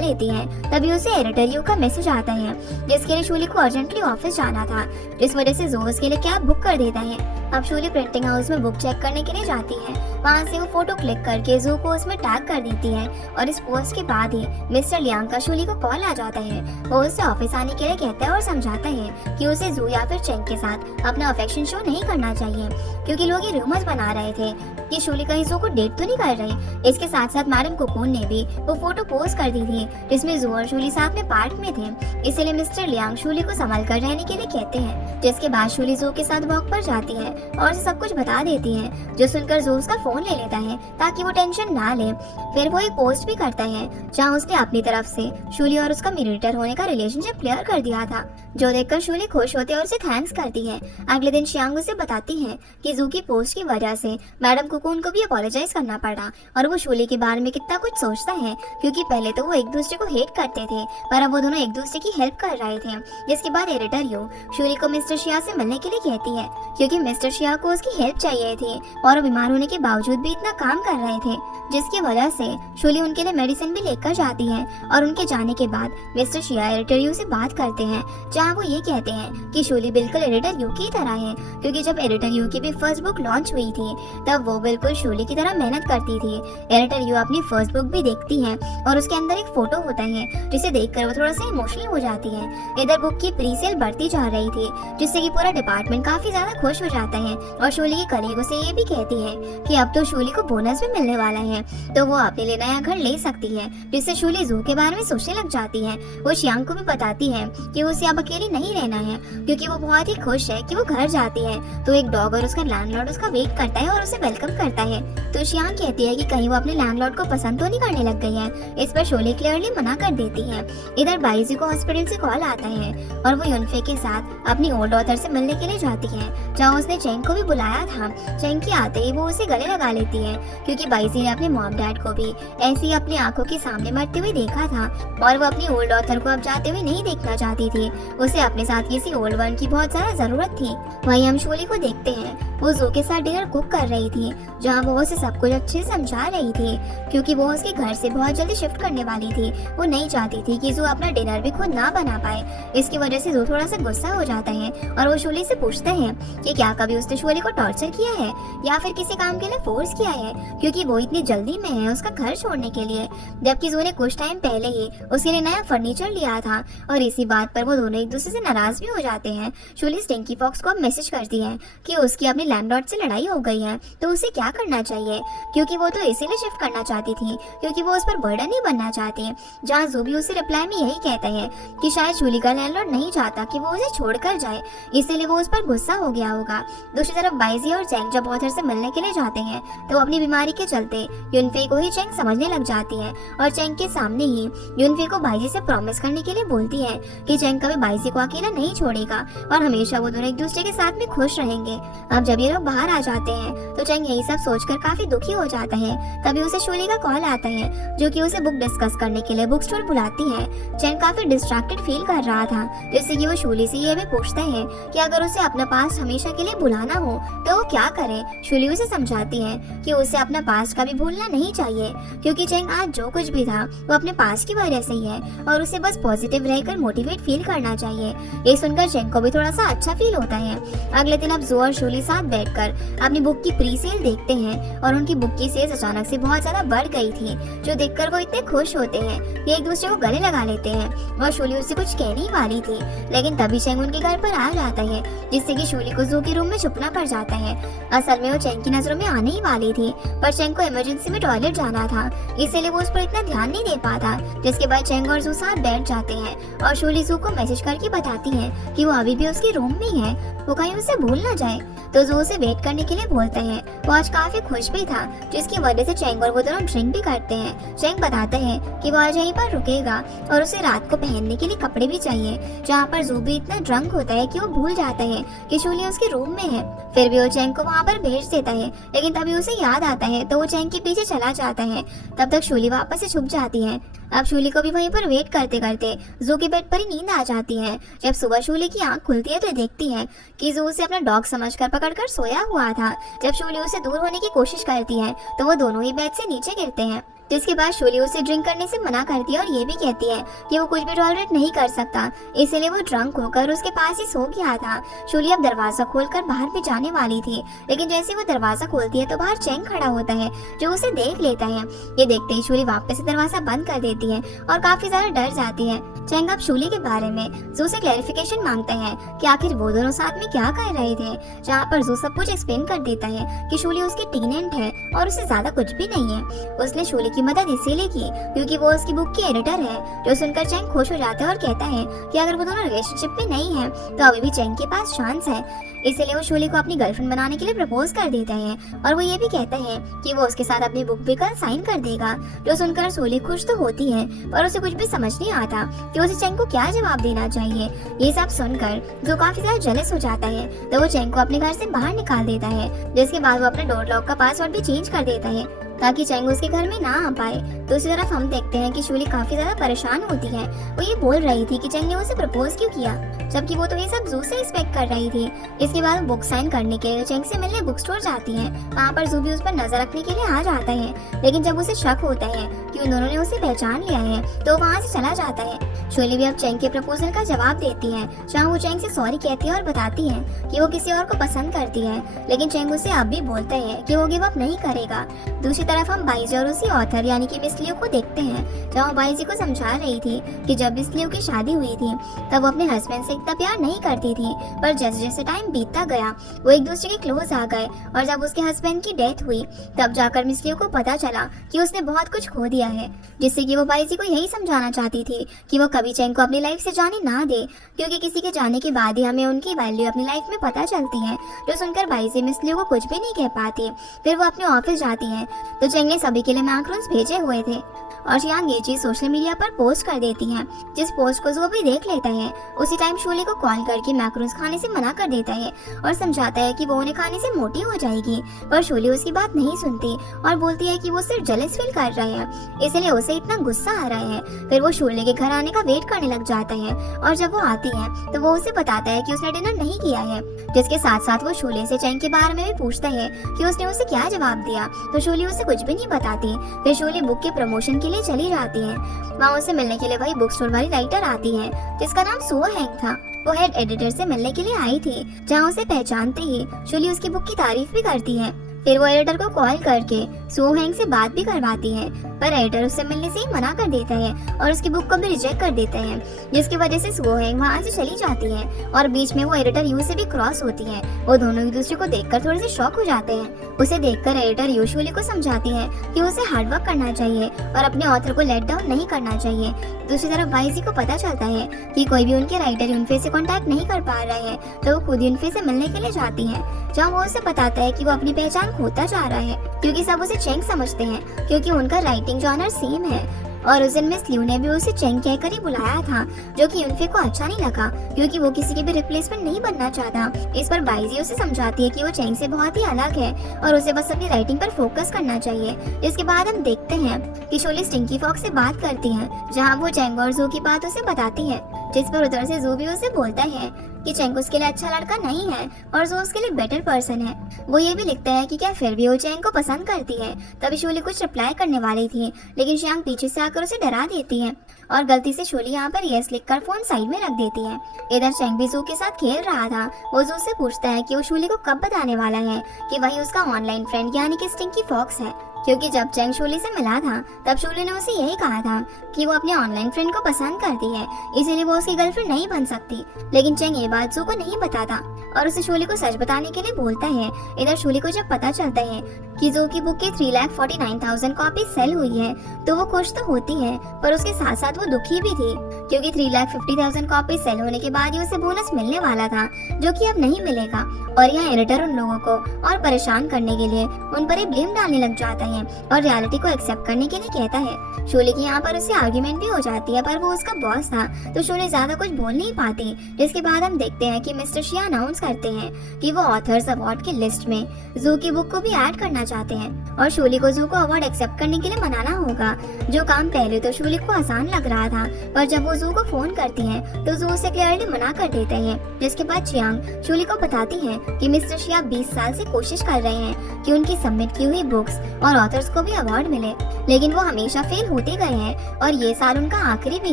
लेती है। तभी उसे एडिटर यू का मैसेज आता है, जिसके लिए शोले को अर्जेंटली ऑफिस जाना था, जिस वजह से जू उसके लिए कैब बुक कर देता है। अब शोले प्रिंटिंग हाउस में बुक चेक करने के लिए जाती है। वहाँ से वो फोटो क्लिक करके जू को उसमें टैग कर देती है और इस पोस्ट के बाद ही मिस्टर लियांग का शोले को कॉल आ जाता है। वो उससे ऑफिस आने के लिए कहता है और समझाता है कि उसे जू या फिर चेंग के साथ अपना अफेक्शन शो नहीं करना चाहिए, क्योंकि लोग ये रूमर्स बना रहे थे कि शोले कहीं जू को डेट तो नहीं कर रहे। इसके साथ साथ मैडम कोकून ने भी वो फोटो पोस्ट कर दी थी, जिसमें जू और शोले साथ में पार्क में थे। इसलिए मिस्टर लियांग शोले को संभाल कर रहने के लिए कहते हैं। जिसके बाद शोले जू के साथ वॉक पर जाती है और उसे सब कुछ बता देती है, जो सुनकर जू उसका फोन ले लेता है ताकि वो टेंशन ना ले। फिर वो एक पोस्ट भी करता है जहाँ उसने अपनी तरफ से शूली और उसका मिलिटर होने का रिलेशनशिप क्लियर कर दिया था, जो देखकर शूली खुश होती है और उसे थैंक्स करती है। अगले दिन शियांग उसे बताती है कि जू की पोस्ट की वजह से मैडम कोकून को भी अपोलोजाइज करना पड़ा और वो शूली के बारे में कितना कुछ सोचता है, क्योंकि पहले तो वो एक दूसरे को हेट करते थे पर अब वो दोनों एक दूसरे की हेल्प कर रहे थे। जिसके बाद एडिटर यू शूली को मिस्टर शिया से मिलने के लिए कहती है, क्योंकि मिस्टर शिया को उसकी हेल्प चाहिए थी और वो बीमार होने के बावजूद भी इतना काम कर रहे थे, जिसकी वजह से शूली उनके लिए मेडिसिन भी लेकर जाती है। और उनके जाने के बाद मिस्टर शिया एडिटर यू से बात करते हैं, जहाँ वो ये कहते हैं कि शूली बिल्कुल एडिटर यू की तरह है, क्योंकि जब एडिटर यू की भी फर्स्ट बुक लॉन्च हुई थी तब वो बिल्कुल शूली की तरह मेहनत करती थी। एडिटर यू अपनी फर्स्ट बुक भी देखती है और उसके अंदर एक फोटो होता है जिसे देखकर वो थोड़ा सा इमोशनल हो जाती है। इधर बुक की प्री सेल बढ़ती जा रही थी, जिससे कि पूरा डिपार्टमेंट काफी ज्यादा खुश हो जाता है और शूली की कलीग उसे ये भी कहती है कि अब तो शूली को बोनस भी मिलने वाला है, तो वो अपने लिए नया घर ले सकती है, जिससे शूली जू के बारे में सोचने लग जाती है। वो शियांग को भी बताती है कि उसे अब अकेली नहीं रहना है, क्योंकि वो बहुत ही खुश है कि वो घर जाती है तो एक डॉग और उसका लैंडलॉर्ड उसका वेट करता है और उसे वेलकम करता है। तो शियांग कहती है कि कहीं वो अपने लैंडलॉर्ड को पसंद तो नहीं करने लग गई है। इस पर शूली क्लियरली मना कर देती है। इधर बाइजी को हॉस्पिटल से कॉल आता है और वो यूनफे के साथ अपनी ओल्ड ऑथर से मिलने के लिए जाती है, जहाँ उसने चेंग को भी बुलाया था। चेंग के आते ही वो उसे गले लगा लेती है, क्योंकि बाइजी ने अपने मॉम डैड को भी ऐसे ही अपनी आंखों के सामने मरते हुए देखा था और वो अपनी ओल्ड ऑथर को अब जाते हुए नहीं देखना चाहती थी। उसे अपने साथ किसी ओल्ड वन की बहुत ज्यादा जरूरत थी। वहीं हम शूली को देखते हैं, वो जू के साथ डिनर कुक कर रही थी, जहाँ वो उसे सब कुछ अच्छे से समझा रही थी, क्योंकि वो उसके घर से बहुत जल्दी शिफ्ट करने वाली थी। वो नहीं चाहती थी कि जू अपना डिनर भी खुद ना बना पाए। इसकी वजह से जू थोड़ा सा गुस्सा हो जाता है और वो शूली से पूछता है कि क्या कभी उसने शूली को टॉर्चर किया है या फिर किसी काम के लिए फोर्स किया है, क्योंकि वो इतनी जल्दी में है उसका घर छोड़ने के लिए, जबकि जू ने कुछ टाइम पहले ही उसके लिए नया फर्नीचर लिया था। और इसी बात पर वो दोनों एक दूसरे से नाराज भी हो जाते हैं। शूली स्टिंकी फॉक्स को अब मैसेज करती है कि उसकी अपने लैंडलॉर्ड से लड़ाई हो गई है, तो उसे क्या करना चाहिए, क्योंकि वो तो इसीलिए शिफ्ट करना चाहती थी क्योंकि वो उस पर बर्डन नहीं बनना चाहती। जहाँ जू भी उसे रिप्लाई में यही कहता है कि शायद शूली का लैंडलॉर्ड नहीं चाहता कि वो उसे छोड़कर जाए, इसीलिए वो उस पर गुस्सा हो गया होगा। दूसरी तरफ बाइजी और चेंग जब ऑथर से मिलने के लिए जाते हैं तो अपनी बीमारी के चलते यूनफे को ही चेंग समझने लग जाती है और चेंग के सामने ही यूनफे को बाइजी से प्रॉमिस करने के लिए बोलती है कि चेंग कभी बाइजी को अकेला नहीं छोड़ेगा और हमेशा वो दोनों एक दूसरे के साथ में खुश रहेंगे। अब जब ये लोग बाहर आ जाते हैं तो चेंग यही सब सोचकर काफी दुखी हो जाता है। तभी उसे शूली का कॉल आता है, जो कि उसे बुक डिस्कस करने के लिए बुक स्टोर बुलाती है। चेंग काफी डिस्ट्रैक्टेड फील कर रहा था, जिससे कि वो शूली से ये भी पूछता है कि अगर उसे अपना पास्ट हमेशा के लिए भुलाना हो तो वो क्या करे। शूली उसे समझाती है कि उसे अपना पास्ट कभी भूलना नहीं चाहिए, क्योंकि चेंग आज जो कुछ भी था वो अपने पास्ट की वजह से ही है और उसे बस पॉजिटिव रहकर मोटिवेट फील करना चाहिए। ये सुनकर चेंग को भी थोड़ा सा अच्छा फील होता है। अगले दिन अब जू और शूली साथ बैठकर अपनी बुक की प्री सेल देखते हैं और उनकी बुक की सेल्स अचानक से बहुत ज्यादा बढ़ गई थी, जो देखकर वो इतने खुश होते हैं कि एक दूसरे को गले लगा लेते हैं। और शूली उससे कुछ कहने ही वाली थी, लेकिन तभी चेंग उनके घर पर आ जाता है, जिससे कि शूली को जू के रूम में छुपना पड़ जाता है। असल में वो चेंग की नजरों में आने ही वाली थी, पर चेंग को इमरजेंसी में टॉयलेट जाना था, इसीलिए वो उस पर इतना ध्यान नहीं दे पाता। जिसके बाद चेंग और जू साथ बैठ जाते हैं और शूली जू को मैसेज करके बताती है कि वो अभी भी उसके रूम में ही है, वो कहीं उसे भूल ना जाए। तो जू उसे वेट करने के लिए बोलते हैं। वो आज काफी खुश भी था, जिसकी वजह से चेंग और वो दोनों ड्रिंक भी करते हैं। चेंग बताता है कि वो आज यहीं पर रुकेगा और उसे रात को पहनने के लिए कपड़े भी चाहिए, जहाँ पर जू भी इतना ड्रंक होता है कि वो भूल जाता है कि शूली उसके रूम में है। फिर भी वो चेंग को वहाँ पर भेज देता है, लेकिन तभी उसे याद आता है तो वो चेंग के पीछे चला जाता है। तब तक शूली वापस से छुप जाती है। अब शूली को भी वहीं पर वेट करते करते जू के बेड पर ही नींद आ जाती है। जब सुबह शूली की आंख खुलती है तो देखती है कि जू उसे अपना डॉग समझकर पकड़कर सोया हुआ था। जब शूली उसे दूर होने की कोशिश करती है तो वो दोनों ही बेड से नीचे गिरते हैं। जिसके बाद शूली उसे ड्रिंक करने से मना करती है और ये भी कहती है कि वो कुछ भी टॉलरेट नहीं कर सकता, इसीलिए वो ड्रंक होकर उसके पास ही सो गया था। शूली अब दरवाजा खोलकर बाहर भी जाने वाली थी, लेकिन जैसे वो दरवाजा खोलती है तो बाहर चेंग खड़ा होता है, जो उसे देख लेता है। ये देखते ही शूली वापस से दरवाजा बंद कर देती है और काफी ज्यादा डर जाती है। चेंग अब शूली के बारे में जू से क्लैरिफिकेशन मांगता है कि आखिर वो दोनों साथ में क्या कर रहे थे, जहाँ पर जू सब कुछ एक्सप्लेन कर देता है कि शूली उसकी टीनेंट है और उससे ज्यादा कुछ भी नहीं है। उसने शोले की मदद इसीलिए की क्योंकि वो उसकी बुक की एडिटर है। जो सुनकर चैंग खुश हो जाता है और कहता है कि अगर वो दोनों रिलेशनशिप में नहीं है तो अभी भी चैंग के पास चांस है। इसलिए वो शोले को अपनी गर्लफ्रेंड बनाने के लिए प्रपोज कर देता है और वो ये भी कहता है कि वो उसके साथ अपनी बुक भी कल साइन कर देगा। जो सुनकर शोले खुश तो होती है पर उसे कुछ भी समझ नहीं आता कि उसे चैंग को क्या जवाब देना चाहिए। ये सब सुनकर जो काफी ज्यादा जेलस हो जाता है तो वो चैंग को अपने घर से बाहर निकाल देता है, जिसके बाद वो अपने डोर लॉक का पासवर्ड भी चेंज कर देता है ताकि चैंग उसके घर में ना आ पाए। दूसरी तरफ हम देखते हैं कि शोले काफी ज्यादा परेशान होती है। वो ये बोल रही थी कि चैंग ने उसे प्रपोज क्यों किया जबकि वो तो ये सब जू से एक्सपेक्ट कर रही थी। इसके बाद वो बुक साइन करने के लिए चैंग से मिलने बुक स्टोर जाती है। वहाँ पर जू भी उस पर नजर रखने के लिए आ जाता है, लेकिन जब उसे शक होता है कि उन दोनों ने उसे पहचान लिया है तो वहाँ से चला जाता है। शोले भी अब चैंग के प्रपोजल का जवाब देती है, जहाँ वो चैंग से सॉरी कहती है और बताती है कि वो किसी और को पसंद करती है, लेकिन चैंग उसे अब भी बोलता है कि वो गिव अप नहीं करेगा। दूसरी तरफ हम बाइजी और उसी ऑथर यानी कि मिस लियो को देखते हैं, जहाँ बाइजी को समझा रही थी कि जब मिस लियो की शादी हुई थी तब वो अपने हस्बैंड से इतना प्यार नहीं करती थी, पर जैसे जैसे टाइम बीतता गया वो एक दूसरे के क्लोज आ गए और जब उसके हस्बैंड की डेथ हुई तब जाकर मिस लियो को पता चला कि उसने बहुत कुछ खो दिया है। जिससे कि वो बाइजी को यही समझाना चाहती थी कि वो कभी चैंग को अपनी लाइफ से जाने ना दे, क्योंकि किसी के जाने के बाद ही हमें उनकी वैल्यू अपनी लाइफ में पता चलती है। जो सुनकर बाइजी मिस लियो को कुछ भी नहीं कह पाती। फिर वो अपने ऑफिस जाती है तो चैंग ने सभी के लिए मैक्रोन्स भेजे हुए थे और चियांग ये चीज सोशल मीडिया पर पोस्ट कर देती है, जिस पोस्ट को जो भी देख लेता है। उसी टाइम शोले को कॉल करके मैक्रोन्स खाने से मना कर देता है और समझाता है कि वो उन्हें खाने से मोटी हो जाएगी, पर शोले उसकी बात नहीं सुनती और बोलती है कि वो सिर्फ जेलस फील कर रहे हैं, इसलिए उसे इतना गुस्सा आ रहा है। फिर वो शोले के घर आने का वेट करने लग जाता है और जब वो आती है तो वो उसे बताता है कि उसने डिनर नहीं किया है। जिसके साथ साथ वो शोले से चैंग के बारे में भी पूछता है कि उसने उसे क्या जवाब दिया, तो शोले उसे कुछ भी नहीं बताती। फिर शोले बुक के प्रमोशन के लिए चली जाती है। वहाँ उसे मिलने के लिए वही बुक स्टोर वाली राइटर आती है जिसका नाम सो हैंग था। वो हेड एडिटर से मिलने के लिए आई थी, जहाँ उसे पहचानते ही शोले उसकी बुक की तारीफ भी करती है। फिर वो एडिटर को कॉल करके सो हैंग से बात भी करवाती है, पर एडिटर उससे मिलने से ही मना कर देता है और उसकी बुक को भी रिजेक्ट कर देता है, जिसकी वजह से सो हैंग वहाँ से चली जाती है और बीच में वो एडिटर यू से भी क्रॉस होती है। वो दोनों एक दूसरे को देखकर थोड़े से शॉक हो जाते हैं। उसे देखकर एडिटर यू शोले को समझाती है कि उसे हार्डवर्क करना चाहिए और अपने ऑथर को लेट डाउन नहीं करना चाहिए। दूसरी तरफ बाइजी को पता चलता है कि कोई भी उनके राइटर यूनफे से कांटेक्ट नहीं कर पा रहा है, तो वो खुद यूनफे से मिलने के लिए जाती है, जहाँ वो उसे बताता है कि वो अपनी पहचान खोता जा रहा है क्योंकि सब उसे चैंग समझते हैं, क्योंकि उनका राइटिंग जॉनर सेम है। और उस दिन मिस लियू ने भी उसे चैंग कहकर ही बुलाया था, जो कि यूनफे को अच्छा नहीं लगा क्योंकि वो किसी के भी रिप्लेसमेंट नहीं बनना चाहता। इस पर बाइजी उसे समझाती है कि वो चैंग से बहुत ही अलग है और उसे बस अपनी राइटिंग पर फोकस करना चाहिए। इसके बाद हम देखते हैं कि शोले स्टिंकी फॉक्स से बात करती है, जहाँ वो चैंग और जू की बात उसे बताती है, जिस पर उधर से जू भी उसे बोलता है कि चैंग उसके लिए अच्छा लड़का नहीं है और जो उसके लिए बेटर पर्सन है। वो ये भी लिखता है कि क्या फिर भी वो चैंग को पसंद करती है। तभी शोले कुछ रिप्लाई करने वाली थी, लेकिन चियांग पीछे से आकर उसे डरा देती है और गलती से शोले यहाँ पर यस लिखकर फोन साइड में रख देती है। इधर चैंग भी जू के साथ खेल रहा था। वो जू से पूछता है कि वो शोले को कब बताने वाला है कि वही उसका ऑनलाइन फ्रेंड यानी कि स्टिंकी फॉक्स है, क्योंकि जब चैंग शोले से मिला था तब शोले ने उसे यही कहा था कि वो अपने ऑनलाइन फ्रेंड को पसंद करती है, इसीलिए वो उसकी गर्लफ्रेंड नहीं बन सकती। लेकिन चैंग ये बात जू को नहीं बताता और उसे शोले को सच बताने के लिए बोलता है। इधर शोले को जब पता चलता है कि जू की बुक की 3,49,000 कॉपी सेल हुई है तो वो खुश तो होती है, पर उसके साथ साथ वो दुखी भी थी, क्योंकि 3,50,000 कॉपी सेल होने के बाद ही उसे बोनस मिलने वाला था, जो कि अब नहीं मिलेगा। और यहाँ एडिटर उन लोगों को और परेशान करने के लिए उन पर ही ब्लेम डालने लग जाता है और रियलिटी को एक्सेप्ट करने के लिए कहता है। शोले की यहाँ पर उससे आर्ग्यूमेंट भी हो जाती है, पर वो उसका बॉस था तो शोले ज्यादा कुछ बोल नहीं पाती। जिसके बाद हम देखते हैं कि मिस्टर शिया अनाउंस करते हैं कि वो ऑथर्स अवार्ड की लिस्ट में जू की बुक को भी ऐड करना चाहते हैं और शोले को जू को अवार्ड एक्सेप्ट करने के लिए मनाना होगा, जो काम पहले तो शोले को आसान लग रहा था, पर जब वो जू को फोन करती है तो जू उसे क्लियरली मना कर देते हैं। जिसके बाद चियांग शोले को बताती है कि मिस्टर शिया 20 साल से कोशिश कर रहे हैं कि उनकी सबमिट की हुई बुक्स और ऑथर्स को भी अवार्ड मिले, लेकिन वो हमेशा फेल होते गए हैं और ये साल उनका आखिरी भी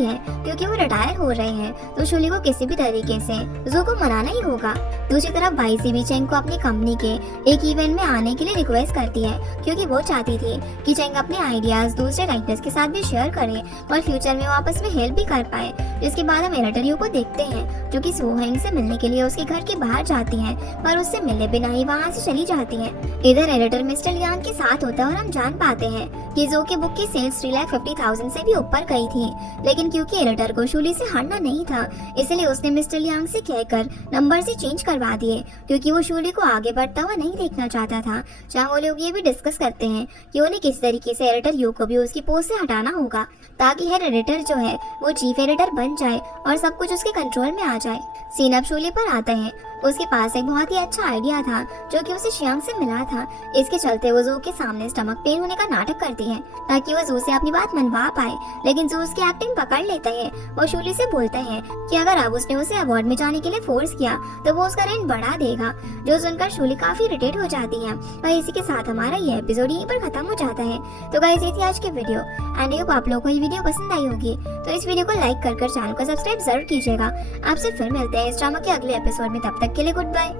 है क्योंकि वो रिटायर हो रहे हैं, तो शोले को किसी भी तरीके से जू को मनाना ही होगा। दूसरी तरफ बाइजी भी चैंग को अपनी कंपनी के एक इवेंट में आने के लिए रिक्वेस्ट करती है, क्योंकि वो चाहती थी कि चैंग अपने आइडियाज दूसरे राइटर्स के साथ भी शेयर करे और फ्यूचर में वो आपस में हेल्प भी कर पाए। जिसके बाद हम एडिटर यू को देखते हैं जो कि सो हैंग से मिलने के लिए उसके घर के बाहर जाती है, पर उससे मिले बिना ही वहाँ से चली जाती है। इधर एडिटर मिस्टर लियांग के साथ होता है और हम जान पाते हैं कि जो की बुक की सेल्स 3,50,000 से भी ऊपर गई थी, लेकिन क्योंकि एडिटर को शूली से हटना नहीं था, इसलिए उसने मिस्टर लियांग से कहकर नंबर से चेंज करवा दिए, क्योंकि वो शूली को आगे बढ़ता हुआ नहीं देखना चाहता था। जहाँ वो लोग ये भी डिस्कस करते हैं कि उन्हें किस तरीके से एडिटर यू को भी उसकी पोस्ट से हटाना होगा, ताकि हेड एडिटर जो है वो चीफ एडिटर बन जाए और सब कुछ उसके कंट्रोल में आ जाए। सीन अब शूली पर आता है। उसके पास एक बहुत ही अच्छा आइडिया था जो कि उसे श्याम से मिला था। इसके चलते वो जू के सामने स्टमक पेन होने का नाटक करती है ताकि वो जू से अपनी बात मनवा पाए, लेकिन जू उसकी एक्टिंग पकड़ लेता है और शूली से बोलता है कि अगर अब उसने उसे अवार्ड में जाने के लिए फोर्स किया तो वो उसका रेंट बढ़ा देगा, जो सुनकर शूली काफी इरिटेट हो जाती है। और इसी के साथ हमारा ये एपिसोड यहीं पर खत्म हो जाता है। तो गाइस ये थी आज की वीडियो एंड आई होप आप लोगों को ये वीडियो पसंद आई होगी, तो इस वीडियो को लाइक कर चैनल को सब्सक्राइब जरूर कीजिएगा। आपसे फिर मिलते हैं इस ड्रामा के अगले एपिसोड में, तब तक के लिए गुड बाय।